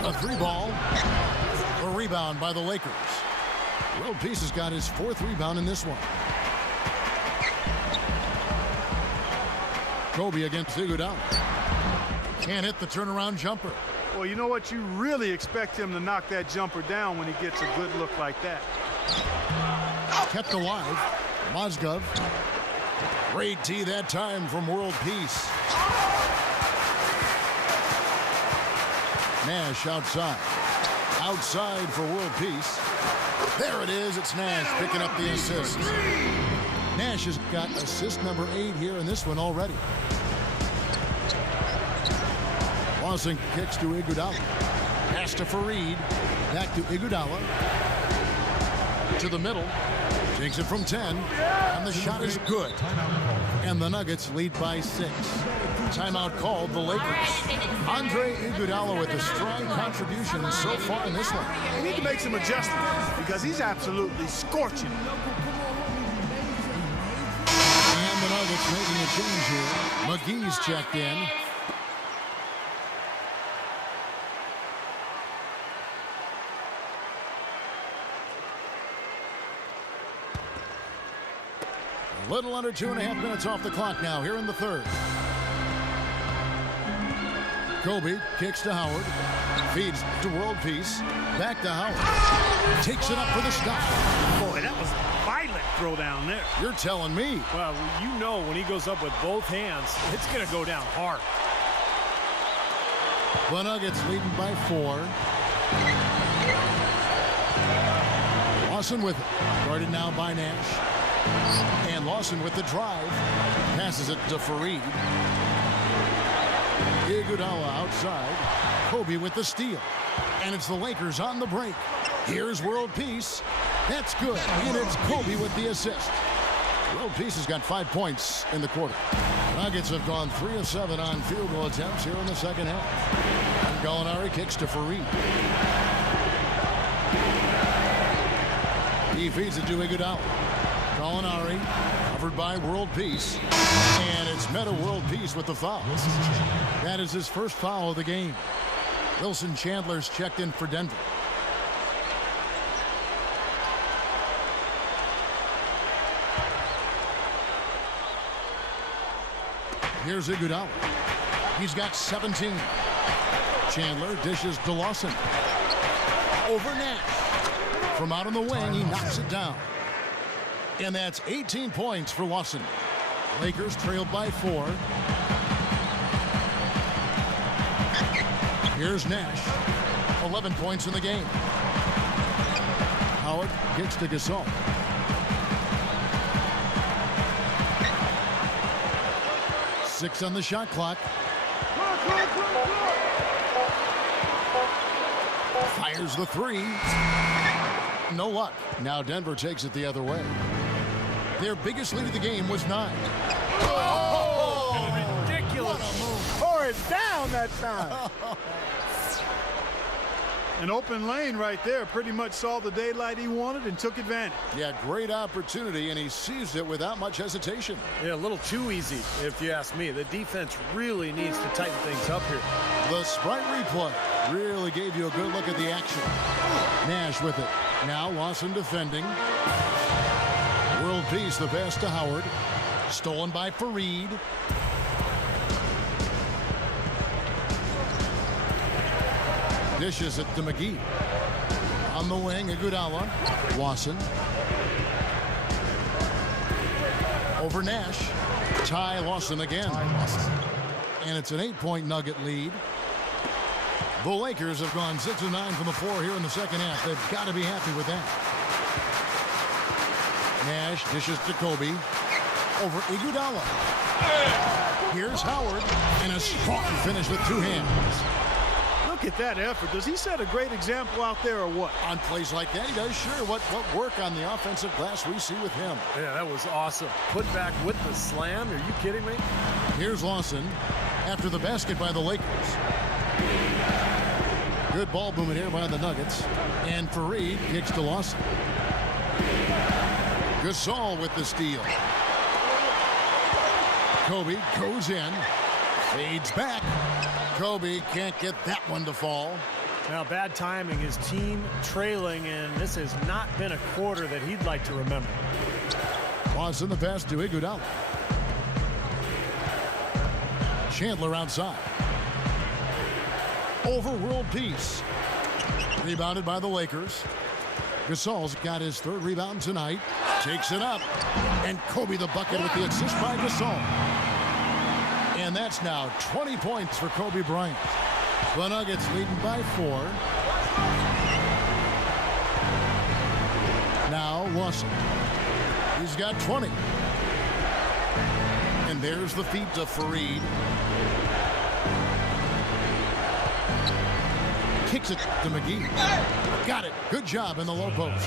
A 3-ball. A rebound by the Lakers. World Peace has got his 4th rebound in this one. Kobe against Iguodala. Can't hit the turnaround jumper. Well, you know what? You really expect him to knock that jumper down when he gets a good look like that. Kept alive. Mozgov. Great tee that time from World Peace. Nash outside. Outside for World Peace. There it is. It's Nash picking up the assist. Nash has got assist number 8 here in this one already. Lawson kicks to Iguodala. Pass to Fareed. Back to Iguodala. To the middle. Takes it from 10. And the shot is good. And the Nuggets lead by 6. Timeout called the Lakers. Andre Iguodala with a strong contribution so far in this one. They need to make some adjustments because he's absolutely scorching. And the Nuggets making a change here. McGee's checked in. A little under 2.5 minutes off the clock now here in the third. Kobe kicks to Howard. Feeds to World Peace. Back to Howard. Takes it up for the stop. Boy, that was a violent throw down there. You're telling me. Well, you know when he goes up with both hands, it's going to go down hard. The Nuggets leading by 4. Lawson with it. Guarded now by Nash. And Lawson with the drive. Passes it to Fareed. Iguodala outside. Kobe with the steal. And it's the Lakers on the break. Here's World Peace. That's good. And it's Kobe with the assist. World Peace has got 5 points in the quarter. Nuggets have gone 3 of 7 on field goal attempts here in the second half. And Gallinari kicks to Fareed. He feeds it to Iguodala. Gallinari covered by World Peace. And it's Meta World Peace with the foul. That is his first foul of the game. Wilson Chandler's checked in for Denver. Here's Iguodala. He's got 17. Chandler dishes to Lawson. Over Nash. From out on the wing, he knocks it down. And that's 18 points for Lawson. Lakers trailed by 4. Here's Nash. 11 points in the game. Howard kicks to Gasol. Six on the shot clock. Fires the 3. No luck. Now Denver takes it the other way. Their biggest lead of the game was 9. Oh, ridiculous. Tore it down that time. An open lane right there. Pretty much saw the daylight he wanted and took advantage. Yeah, great opportunity, and he seized it without much hesitation. Yeah, a little too easy, if you ask me. The defense really needs to tighten things up here. The Sprite replay really gave you a good look at the action. Nash with it. Now Lawson defending. World Peace, the pass to Howard. Stolen by Fareed. Dishes it to McGee. On the wing, Iguodala. Lawson. Over Nash. Ty Lawson again. And it's an 8-point Nugget lead. The Lakers have gone 6 of 9 from the floor here in the second half. They've got to be happy with that. Nash dishes to Kobe. Over Iguodala. Here's Howard. And a strong finish with 2 hands. Look at that effort. Does he set a great example out there or what? On plays like that, he does. Sure. What work on the offensive glass we see with him. Yeah, that was awesome. Put back with the slam. Are you kidding me? Here's Lawson after the basket by the Lakers. Good ball movement here by the Nuggets. And Fareed kicks to Lawson. Gasol with the steal. Kobe goes in. Fades back. Kobe can't get that one to fall. Now, bad timing. His team trailing, and this has not been a quarter that he'd like to remember. Lawson the pass to Iguodala. Chandler outside. over World Peace. Rebounded by the Lakers. Gasol's got his third rebound tonight. Takes it up. And Kobe the bucket with the assist by Gasol. And that's now 20 points for Kobe Bryant. The Nuggets leading by 4. Now Lawson. He's got 20. And there's the feed to Fareed. Kicks it to McGee. Got it. Good job in the low post.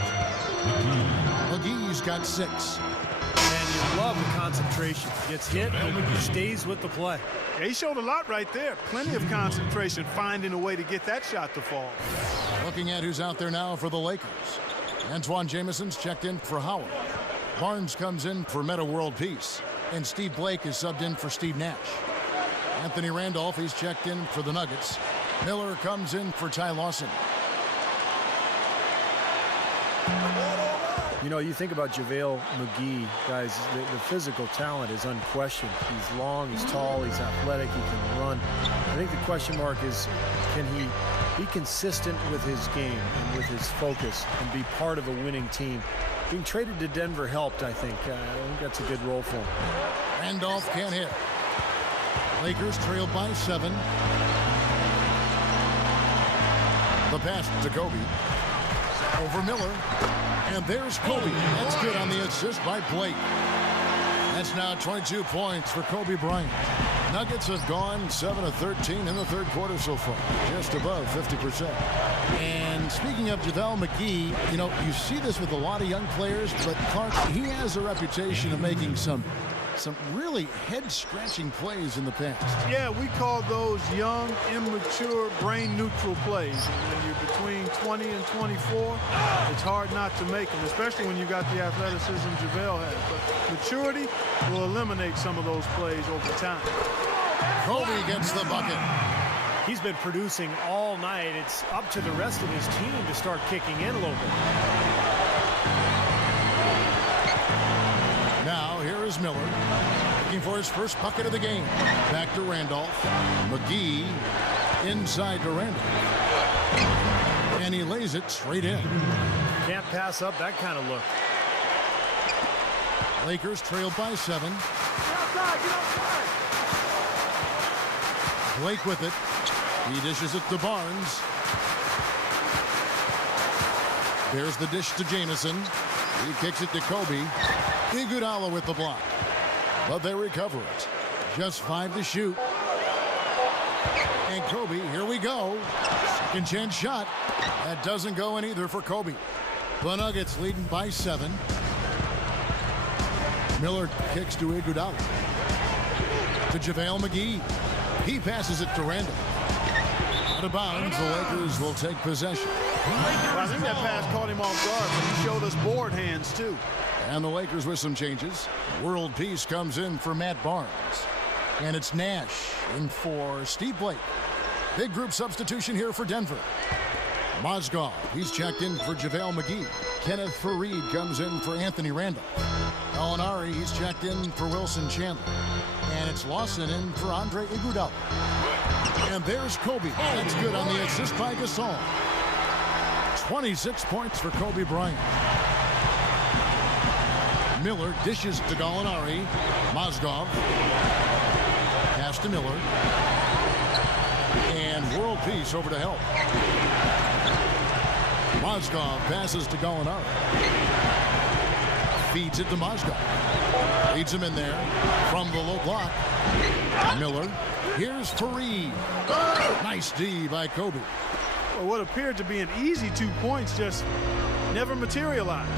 McGee's got 6. And you love the concentration. Gets hit, but stays with the play. Yeah, he showed a lot right there. Plenty of concentration, finding a way to get that shot to fall. Looking at who's out there now for the Lakers. Antoine Jameson's checked in for Howard. Barnes comes in for Meta World Peace. And Steve Blake is subbed in for Steve Nash. Anthony Randolph, he's checked in for the Nuggets. Miller comes in for Ty Lawson. You know, you think about JaVale McGee, guys, the physical talent is unquestioned. He's long, he's tall, he's athletic, he can run. I think the question mark is, can he be consistent with his game and with his focus and be part of a winning team? Being traded to Denver helped, I think. That's a good role for him. Randolph can't hit. Lakers trailed by 7. The pass to Kobe. Over Miller. And there's Kobe. That's good on the assist by Blake. That's now 22 points for Kobe Bryant. Nuggets have gone 7 of 13 in the third quarter so far. Just above 50%. And speaking of JaVale McGee, you know, you see this with a lot of young players, but Clark, he has a reputation of making some really head-scratching plays in the past. Yeah, we call those young, immature, brain-neutral plays. And when you're between 20 and 24, it's hard not to make them, especially when you got the athleticism JaVale has. But maturity will eliminate some of those plays over time. Kobe gets the bucket. He's been producing all night. It's up to the rest of his team to start kicking in a little bit. Now, here is Miller, looking for his first bucket of the game. Back to Randolph. McGee inside to Randolph. And he lays it straight in. Can't pass up that kind of look. Lakers trailed by 7. Blake with it. He dishes it to Barnes. There's the dish to Jameson. He kicks it to Kobe. Iguodala with the block. But they recover it. Just 5 to shoot. And Kobe, here we go. Second chance shot. That doesn't go in either for Kobe. The Nuggets leading by 7. Miller kicks to Iguodala. To JaVale McGee. He passes it to Randall. Out of bounds, the Lakers will take possession. Well, I think that pass caught him off guard, but he showed us board hands, too. And the Lakers with some changes. World Peace comes in for Matt Barnes. And it's Nash in for Steve Blake. Big group substitution here for Denver. Mozgov, he's checked in for JaVale McGee. Kenneth Fareed comes in for Anthony Randolph. Gallinari, he's checked in for Wilson Chandler. And it's Lawson in for Andre Iguodala. And there's Kobe. That's good on the assist by Gasol. 26 points for Kobe Bryant. Miller dishes to Gallinari. Mozgov. Pass to Miller. And World Peace over to help. Mozgov passes to Gallinari. Feeds it to Mozgov. Leads him in there from the low block. Miller. Here's Fareed. Nice D by Kobe. Well, what appeared to be an easy 2 points just never materialized.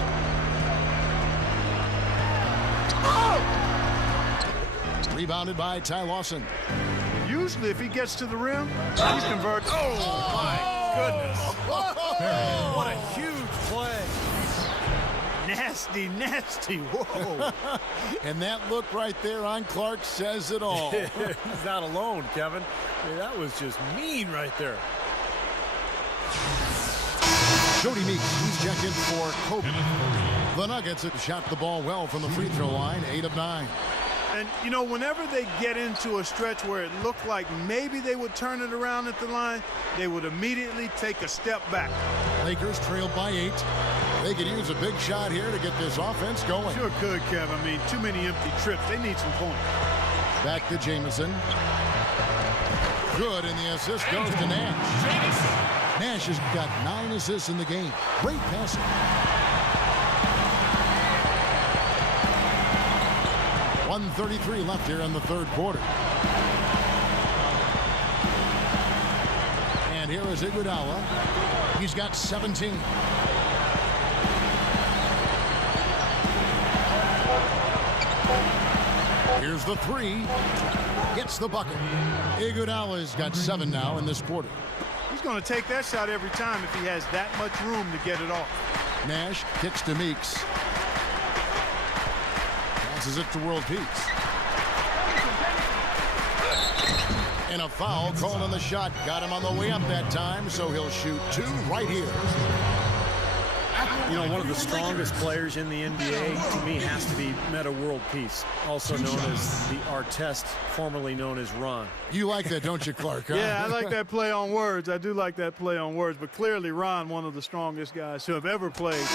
Rebounded by Ty Lawson. Usually, if he gets to the rim, he's converted. Oh, my goodness. What a huge play. Nasty, nasty. Whoa. And that look right there on Clark says it all. He's not alone, Kevin. I mean, that was just mean right there. Jody Meeks, he's checked in for Kobe. The Nuggets have shot the ball well from the free throw line, 8 of 9. And, you know, whenever they get into a stretch where it looked like maybe they would turn it around at the line, they would immediately take a step back. Lakers trailed by 8. They could use a big shot here to get this offense going. Sure could, Kev. I mean, too many empty trips. They need some points. Back to Jamison. Good, and the assist goes to Nash. Nash has got 9 assists in the game. Great passing. .133 left here in the third quarter. And here is Iguodala. He's got 17. Here's the 3. Gets the bucket. Iguodala's got 7 now in this quarter. He's going to take that shot every time if he has that much room to get it off. Nash kicks to Meeks. Passes it to World Peace. And a foul called on the shot. Got him on the way up that time, so he'll shoot 2 right here. You know, one of the strongest players in the NBA, to me, has to be Metta World Peace, also known as the Artest, formerly known as Ron. You like that, don't you, Clark? Huh? Yeah, I like that play on words. I do like that play on words. But clearly, Ron, one of the strongest guys who have ever played.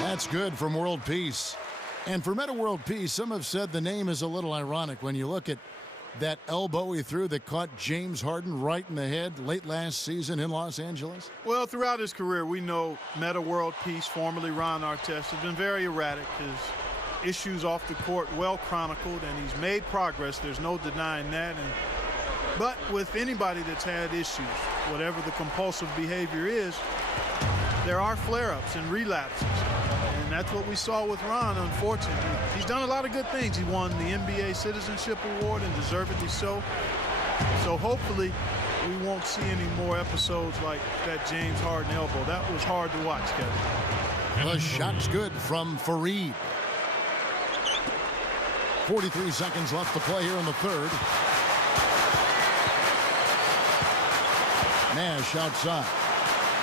That's good from World Peace. And for Metta World Peace, some have said the name is a little ironic when you look at that elbow he threw that caught James Harden right in the head late last season in Los Angeles. Well, throughout his career, we know Metta World Peace, formerly Ron Artest, has been very erratic. His issues off the court well chronicled, and he's made progress. There's no denying that. But with anybody that's had issues, whatever the compulsive behavior is, there are flare-ups and relapses. And that's what we saw with Ron, unfortunately. He's done a lot of good things. He won the NBA Citizenship Award, and deservedly so. So hopefully we won't see any more episodes like that James Harden elbow. That was hard to watch, Kevin. The shot's good from Fareed. 43 seconds left to play here in the third. Nash outside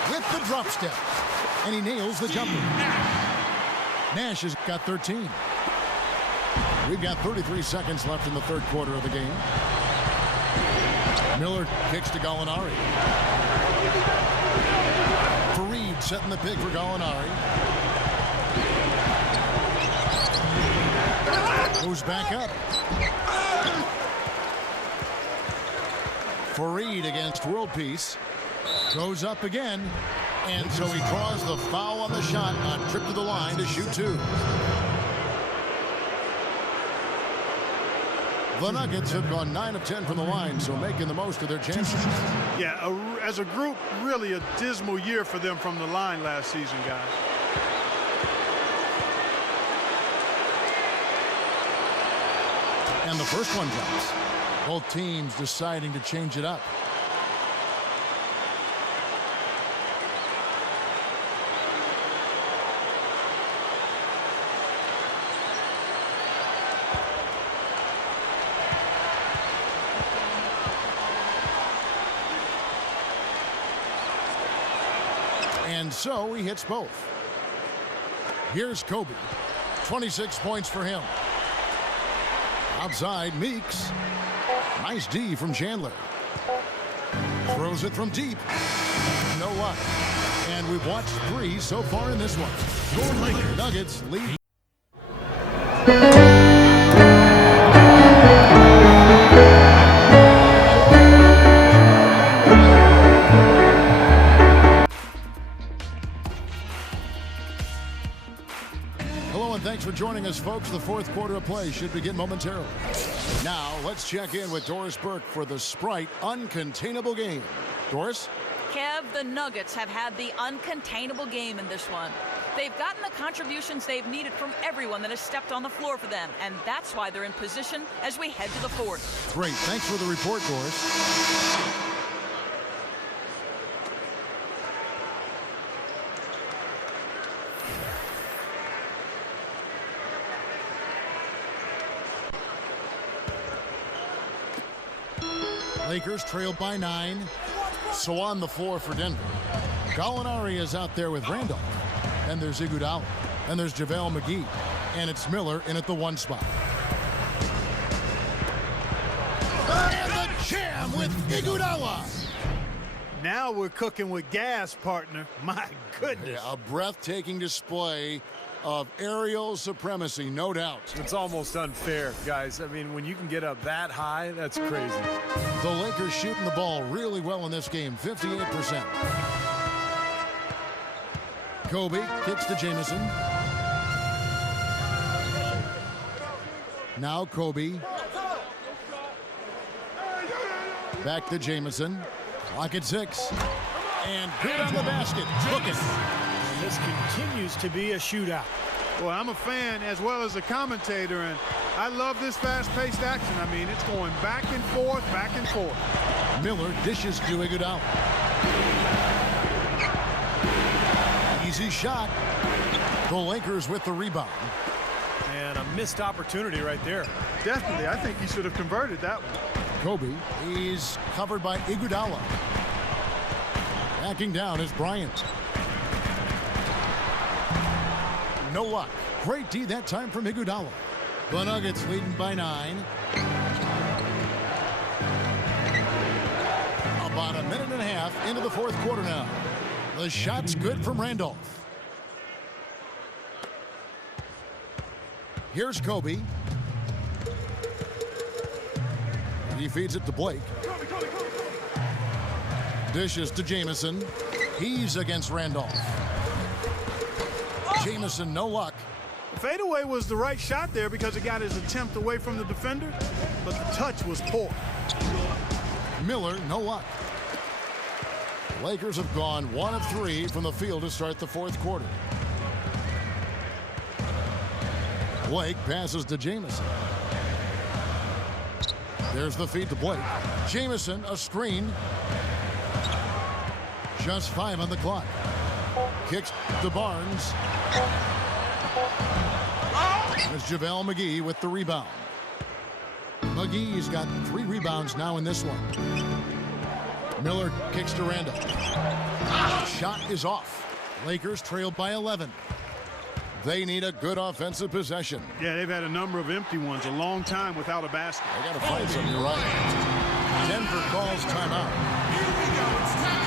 with the drop step, and he nails the jumper. Nash has got 13. We've got 33 seconds left in the third quarter of the game. Miller kicks to Gallinari. Fareed setting the pick for Gallinari. Goes back up. Fareed against World Peace. Goes up again. And so he draws the foul on the shot on trip to the line to shoot 2. The Nuggets have gone 9 of 10 from the line, so making the most of their chances. Yeah, as a group, really a dismal year for them from the line last season, guys. And the first one drops. Both teams deciding to change it up. And so he hits both. Here's Kobe. 26 points for him. Outside, Meeks. Nice D from Chandler. Throws it from deep. No luck. And we've watched 3 so far in this one. Your Nuggets lead. Thanks for joining us, folks. The fourth quarter of play should begin momentarily. Now, let's check in with Doris Burke for the Sprite Uncontainable Game. Doris? Kev, the Nuggets have had the uncontainable game in this one. They've gotten the contributions they've needed from everyone that has stepped on the floor for them, and that's why they're in position as we head to the fourth. Great. Thanks for the report, Doris. Lakers trailed by 9. So on the floor for Denver. Gallinari is out there with Randolph. And there's Iguodala. And there's JaVale McGee. And it's Miller in at the 1 spot. And the jam with Iguodala. Now we're cooking with gas, partner. My goodness. Yeah, a breathtaking display of aerial supremacy, no doubt. It's almost unfair, guys. I mean, when you can get up that high, that's crazy. The Lakers shooting the ball really well in this game, 58%. Kobe kicks to Jamison. Now Kobe. Back to Jamison. Clock at 6. And good on the basket. Cooking. And this continues to be a shootout. Well, I'm a fan as well as a commentator, and I love this fast-paced action. I mean, it's going back and forth, back and forth. Miller dishes to Iguodala. Easy shot. The Lakers with the rebound. And a missed opportunity right there. Definitely. I think he should have converted that one. Kobe, he's covered by Iguodala. Backing down is Bryant. No luck. Great D that time from Iguodala. The Nuggets leading by 9. About a minute and a half into the fourth quarter now. The shot's good from Randolph. Here's Kobe. He feeds it to Blake. Dishes to Jamison. He's against Randolph. Jamison, no luck. The fadeaway was the right shot there because it got his attempt away from the defender, but the touch was poor. Miller, no luck. Lakers have gone 1 of 3 from the field to start the fourth quarter. Blake passes to Jamison. There's the feed to Blake. Jamison, a screen. Just 5 on the clock. Kicks to Barnes. There's JaVale McGee with the rebound. McGee's got 3 rebounds now in this one. Miller kicks to Randall. Shot is off. Lakers trailed by 11. They need a good offensive possession. Yeah, they've had a number of empty ones, a long time without a basket. They got to find something right. Denver calls timeout.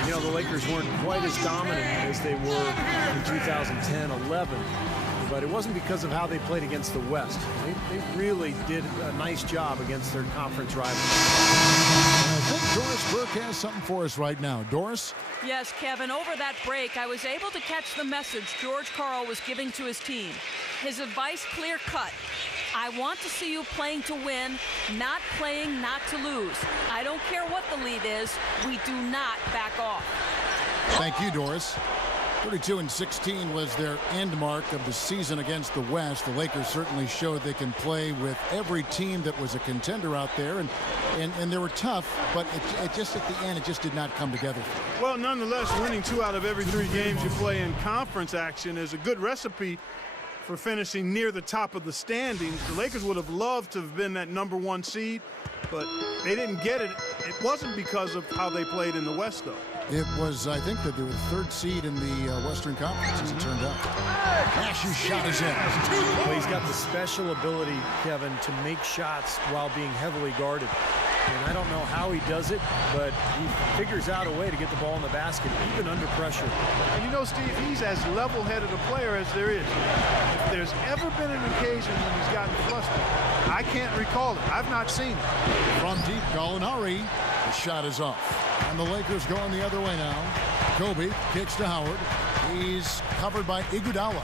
You know, the Lakers weren't quite as dominant as they were in 2010-11, but it wasn't because of how they played against the West. They really did a nice job against their conference rivals. I think Doris Burke has something for us right now. Doris? Yes, Kevin, over that break, I was able to catch the message George Karl was giving to his team. His advice clear-cut. I want to see you playing to win, not playing not to lose. I don't care what the lead is. We do not back off. Thank you, Doris. 32-16 was their end mark of the season against the West. The Lakers certainly showed they can play with every team that was a contender out there, and they were tough, but it just at the end, it just did not come together. Well, nonetheless, winning 2 out of every 3 games you play in conference action is a good recipe for finishing near the top of the standings. The Lakers would have loved to have been that #1 seed, but they didn't get it. It wasn't because of how they played in the West, though. It was, I think, that they were the 3rd seed in the Western Conference, as it turned out. Nash's shot is in. Well, he's got the special ability, Kevin, to make shots while being heavily guarded. And I don't know how he does it, but he figures out a way to get the ball in the basket, even under pressure. And you know, Steve, he's as level-headed a player as there is. If there's ever been an occasion when he's gotten flustered, I can't recall it. I've not seen it. From deep, Gallinari. The shot is off. And the Lakers going the other way now. Kobe kicks to Howard. He's covered by Iguodala.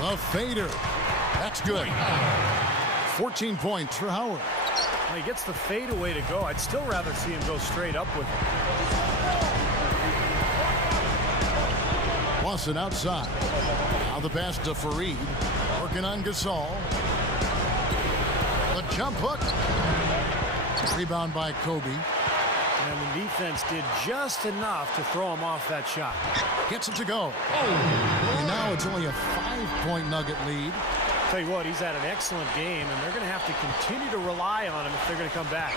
The fader. That's good. 14 points for Howard. Well, he gets the fadeaway to go. I'd still rather see him go straight up with it. Lawson outside. Now the pass to Fareed. Working on Gasol. The jump hook. Rebound by Kobe. And the defense did just enough to throw him off that shot. Gets it to go. And now it's only a 5-point Nugget lead. Tell you what, he's had an excellent game, and they're going to have to continue to rely on him if they're going to come back.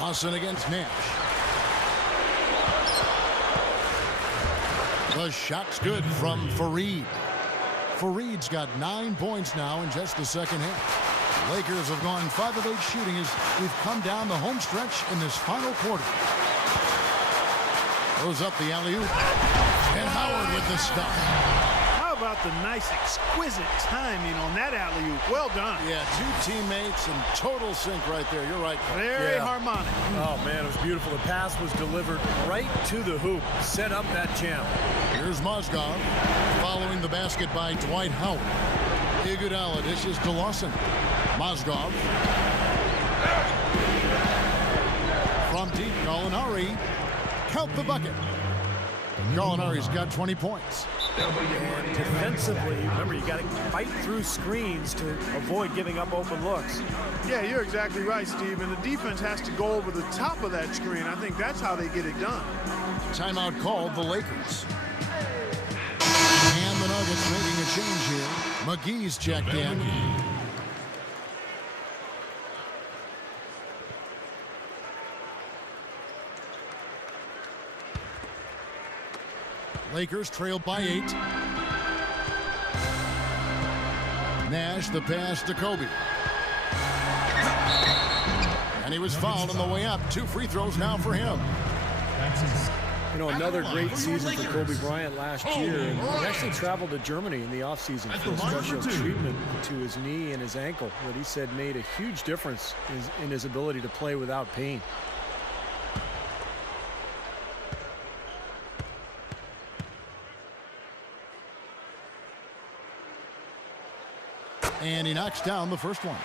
Lawson against Nash. The shot's good from Fareed. Fareed's got 9 points now in just the second half. Lakers have gone 5 of 8 shooting as we've come down the home stretch in this final quarter. Throws up the alley-oop. And Howard with the stop. How about the nice, exquisite timing on that alley-oop? Well done. Yeah, 2 teammates in total sync right there. You're right. Very harmonic. Oh, man, it was beautiful. The pass was delivered right to the hoop. Set up that jam. Here's Mozgov following the basket by Dwight Howard. Iguodala dishes to Lawson. Mozgov. From deep, Gallinari. Count the bucket. Gallinari's got 20 points. And defensively, remember, you got to fight through screens to avoid giving up open looks. Yeah, you're exactly right, Steve. And the defense has to go over the top of that screen. I think that's how they get it done. Timeout called the Lakers. And the Nuggets making a change here. McGee's checked in. Lakers trailed by 8. Nash the pass to Kobe. And he was fouled on the way up. 2 free throws now for him. You know, another great season for Kobe Bryant last year. And he actually traveled to Germany in the offseason for special treatment to his knee and his ankle that he said made a huge difference in his ability to play without pain. And he knocks down the first one.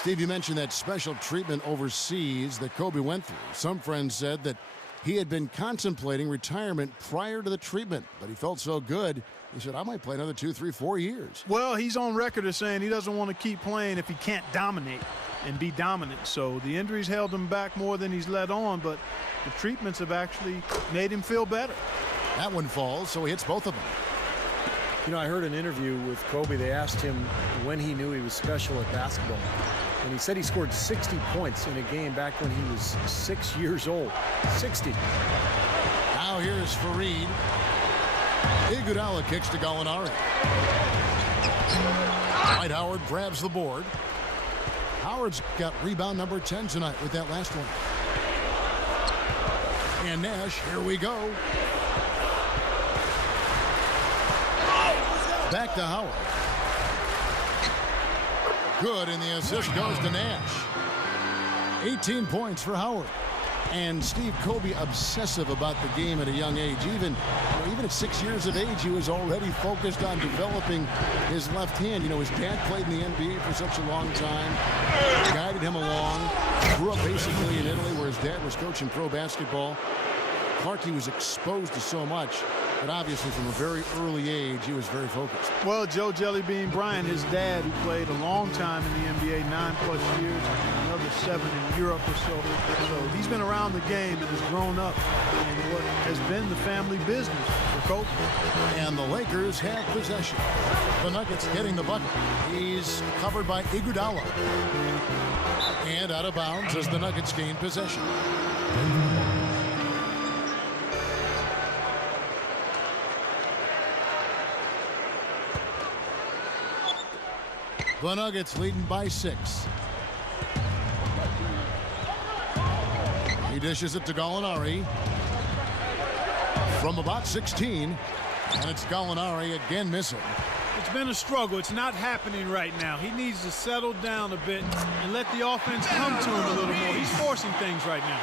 Steve, you mentioned that special treatment overseas that Kobe went through. Some friends said that he had been contemplating retirement prior to the treatment, but he felt so good, he said, I might play another 2, 3, 4 years. Well, he's on record as saying he doesn't want to keep playing if he can't dominate and be dominant. So the injuries held him back more than he's let on, but the treatments have actually made him feel better. That one falls, so he hits both of them. You know, I heard an interview with Kobe. They asked him when he knew he was special at basketball. And he said he scored 60 points in a game back when he was 6 years old. 60. Now here's Fareed. Iguodala kicks to Gallinari. Dwight Howard grabs the board. Howard's got rebound number 10 tonight with that last one. And Nash, here we go. Back to Howard. Good, and the assist goes to Nash. 18 points for Howard. And Steve, Kobe obsessive about the game at a young age. Even at 6 years of age, he was already focused on developing his left hand. You know, his dad played in the NBA for such a long time, guided him along. Grew up basically in Italy where his dad was coaching pro basketball. Clarkie was exposed to so much. But obviously, from a very early age, he was very focused. Well, Joe Jellybean Bryant, his dad, who played a long time in the NBA, 9+ years, another 7 in Europe or so. So he's been around the game and has grown up in what has been the family business for Kobe. And the Lakers have possession. The Nuggets getting the bucket. He's covered by Iguodala. And out of bounds as the Nuggets gain possession. The Nuggets leading by 6. He dishes it to Gallinari from about 16, and it's Gallinari again missing. It's been a struggle. It's not happening right now. He needs to settle down a bit and let the offense come to him a little more. He's forcing things right now.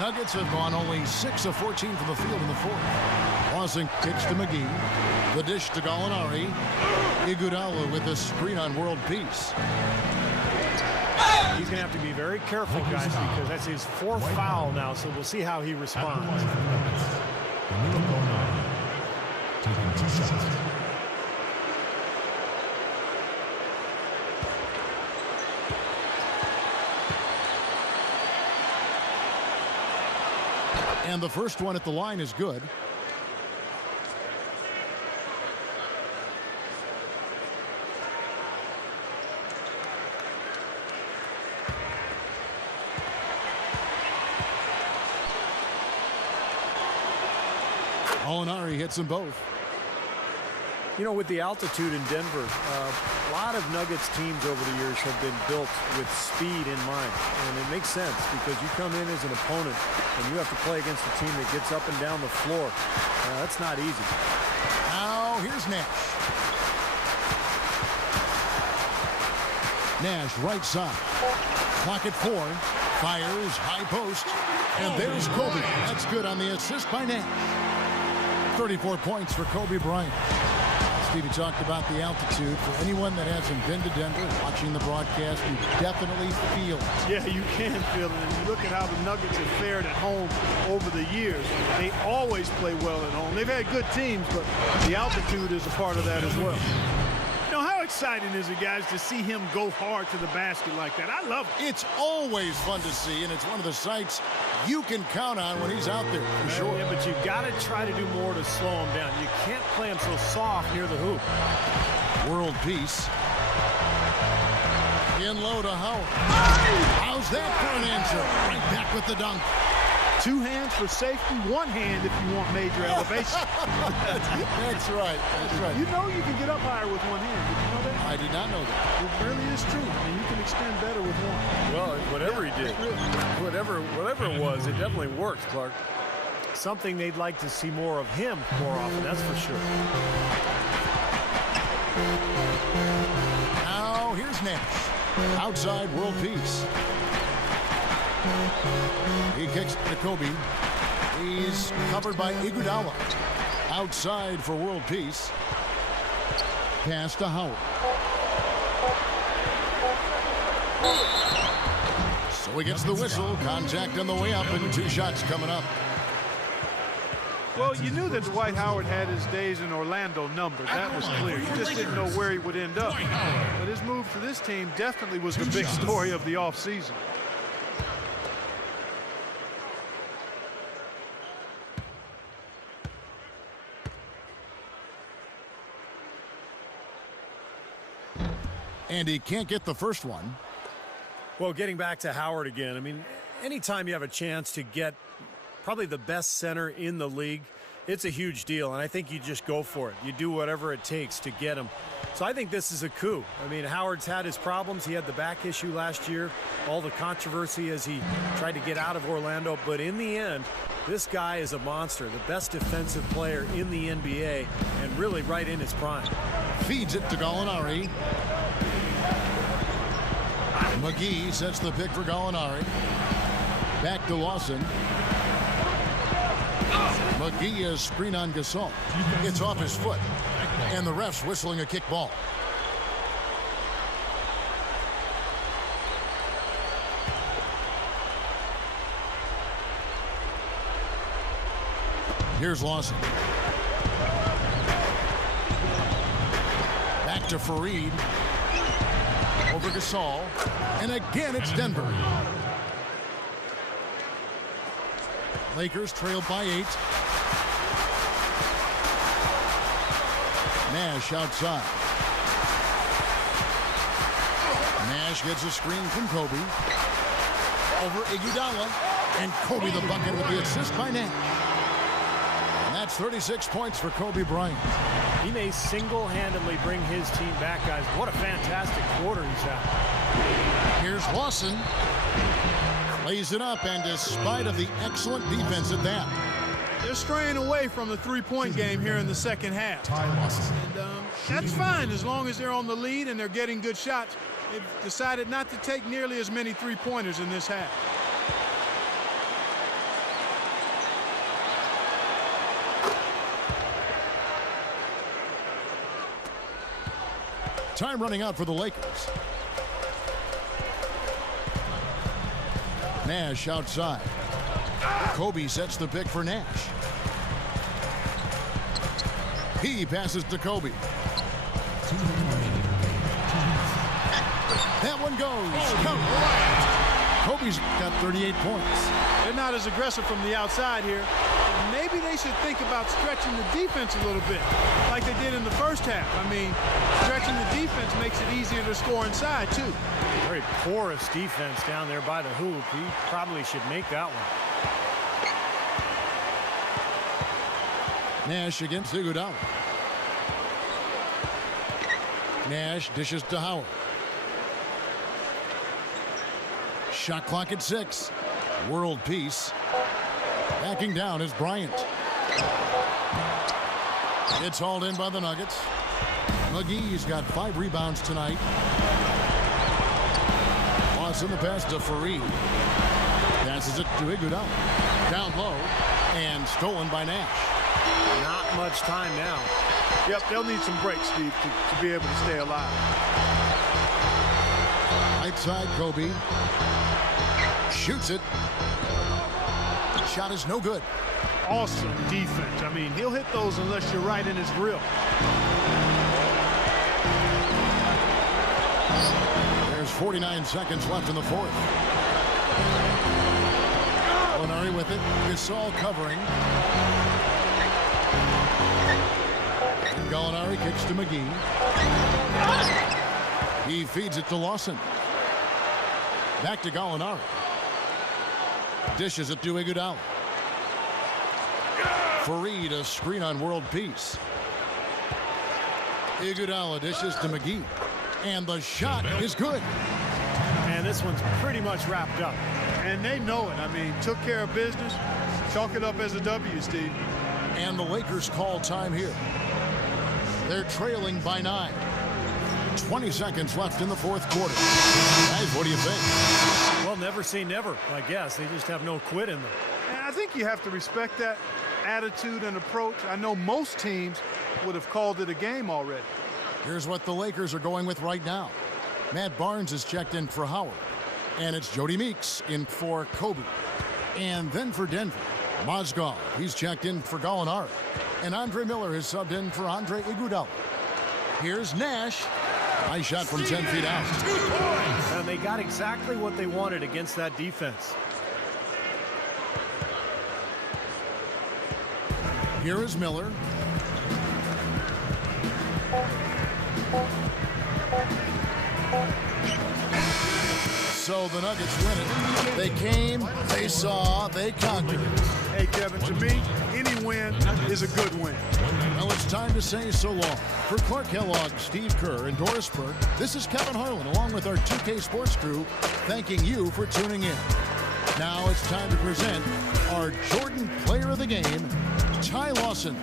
Nuggets have gone only 6 of 14 from the field in the fourth. Lawson kicks to McGee. The dish to Gallinari. Iguodala with a screen on world peace. He's going to have to be very careful, guys, because that's his 4th foul now, so we'll see how he responds. Taking 2 shots. And the first one at the line is good. Gallinari hits them both. You know, with the altitude in Denver, a lot of Nuggets teams over the years have been built with speed in mind. And it makes sense because you come in as an opponent and you have to play against a team that gets up and down the floor. That's not easy. Now, here's Nash. Nash, right side. Clock at 4. Fires, high post. And there's Kobe. That's good on the assist by Nash. 34 points for Kobe Bryant. Stevie talked about the altitude. For anyone that hasn't been to Denver, watching the broadcast, you definitely feel it. Yeah, you can feel it. And you look at how the Nuggets have fared at home over the years. They always play well at home. They've had good teams, but the altitude is a part of that as well. You know, how exciting is it, guys, to see him go hard to the basket like that? I love it. It's always fun to see, and it's one of the sights you can count on when he's out there, for sure. Yeah, but you got to try to do more to slow him down. You can't play him so soft near the hoop. World peace. In low to Howard. How's that for an answer? Right back with the dunk. 2 hands for safety, 1 hand if you want major elevation. That's right. That's right. You know you can get up higher with 1 hand. Did you know that? I did not know that. It really is true. I mean, you can extend better with 1. Well, whatever he did, whatever it was, it definitely worked, Clark. Something they'd like to see more of him more often, that's for sure. Now, here's Nash. Outside, world peace. He kicks to Kobe. He's covered by Iguodala. Outside for world peace. Pass to Howard. So he gets the whistle. Contact on the way up and 2 shots coming up. Well, you knew that Dwight Howard had his days in Orlando numbered. That was clear. You just didn't know where he would end up. But his move to this team definitely was the big story of the offseason. And he can't get the first one. Well, getting back to Howard again, I mean, anytime you have a chance to get probably the best center in the league, it's a huge deal, and I think you just go for it. You do whatever it takes to get him. So I think this is a coup. I mean, Howard's had his problems. He had the back issue last year, all the controversy as he tried to get out of Orlando. But in the end, this guy is a monster, the best defensive player in the NBA, and really right in his prime. Feeds it to Gallinari. McGee sets the pick for Gallinari. Back to Lawson. McGee is screen on Gasol. It's off his foot. And the ref's whistling a kick ball. Here's Lawson. Back to Fareed. Over Gasol. And again, it's Denver. Lakers trailed by 8. Nash outside. Nash gets a screen from Kobe. Over Iguodala. And Kobe the bucket with the assist by Nash. And that's 36 points for Kobe Bryant. He may single-handedly bring his team back, guys. What a fantastic quarter he's had. Here's Lawson. Lays it up, and despite of the excellent defense at that. They're straying away from the three-point game here in the second half. And that's fine as long as they're on the lead and they're getting good shots. They've decided not to take nearly as many three-pointers in this half. Time running out for the Lakers. Nash outside. Kobe sets the pick for Nash. He passes to Kobe. That one goes. Kobe's got 38 points. They're not as aggressive from the outside here. Maybe they should think about stretching the defense a little bit, like they did in the first half. I mean, stretching the defense makes it easier to score inside, too. Very porous defense down there by the hoop. He probably should make that one. Nash against Iguodala. Nash dishes to Howard. Shot clock at 6. World peace. Backing down is Bryant. It's hauled in by the Nuggets. McGee's got 5 rebounds tonight. Lost in the pass to Fareed. Passes it to Iguodala. Down low and stolen by Nash. Not much time now. Yep, they'll need some breaks, Steve, to be able to stay alive. Right side, Kobe. Shoots it. Shot is no good. Awesome defense. I mean, he'll hit those unless you're right in his grill. There's 49 seconds left in the fourth. Gallinari with it. Gasol covering. And Gallinari kicks to McGee. He feeds it to Lawson. Back to Gallinari. Dishes it to Iguodala. Fareed, a screen on world peace. Iguodala dishes to McGee. And the shot is good. And this one's pretty much wrapped up. And they know it. I mean, took care of business. Chalk it up as a W, Steve. And the Lakers call time here. They're trailing by 9. 20 seconds left in the fourth quarter. Guys, what do you think? Well, never say never, I guess. They just have no quit in them. And I think you have to respect that attitude and approach. I know most teams would have called it a game already. Here's what the Lakers are going with right now. Matt Barnes is checked in for Howard. And it's Jody Meeks in for Kobe. And then for Denver, Mozgov. He's checked in for Gallinari. And Andre Miller has subbed in for Andre Iguodala. Here's Nash. Nice shot from 10 feet out. And they got exactly what they wanted against that defense. Here is Miller. So the Nuggets win it. They came, they saw, they conquered. Hey, Kevin, to me, any win is a good win. Well, it's time to say so long. For Clark Kellogg, Steve Kerr, and Doris Burke, this is Kevin Harlan, along with our 2K Sports crew, thanking you for tuning in. Now it's time to present our Jordan Player of the Game, Ty Lawson.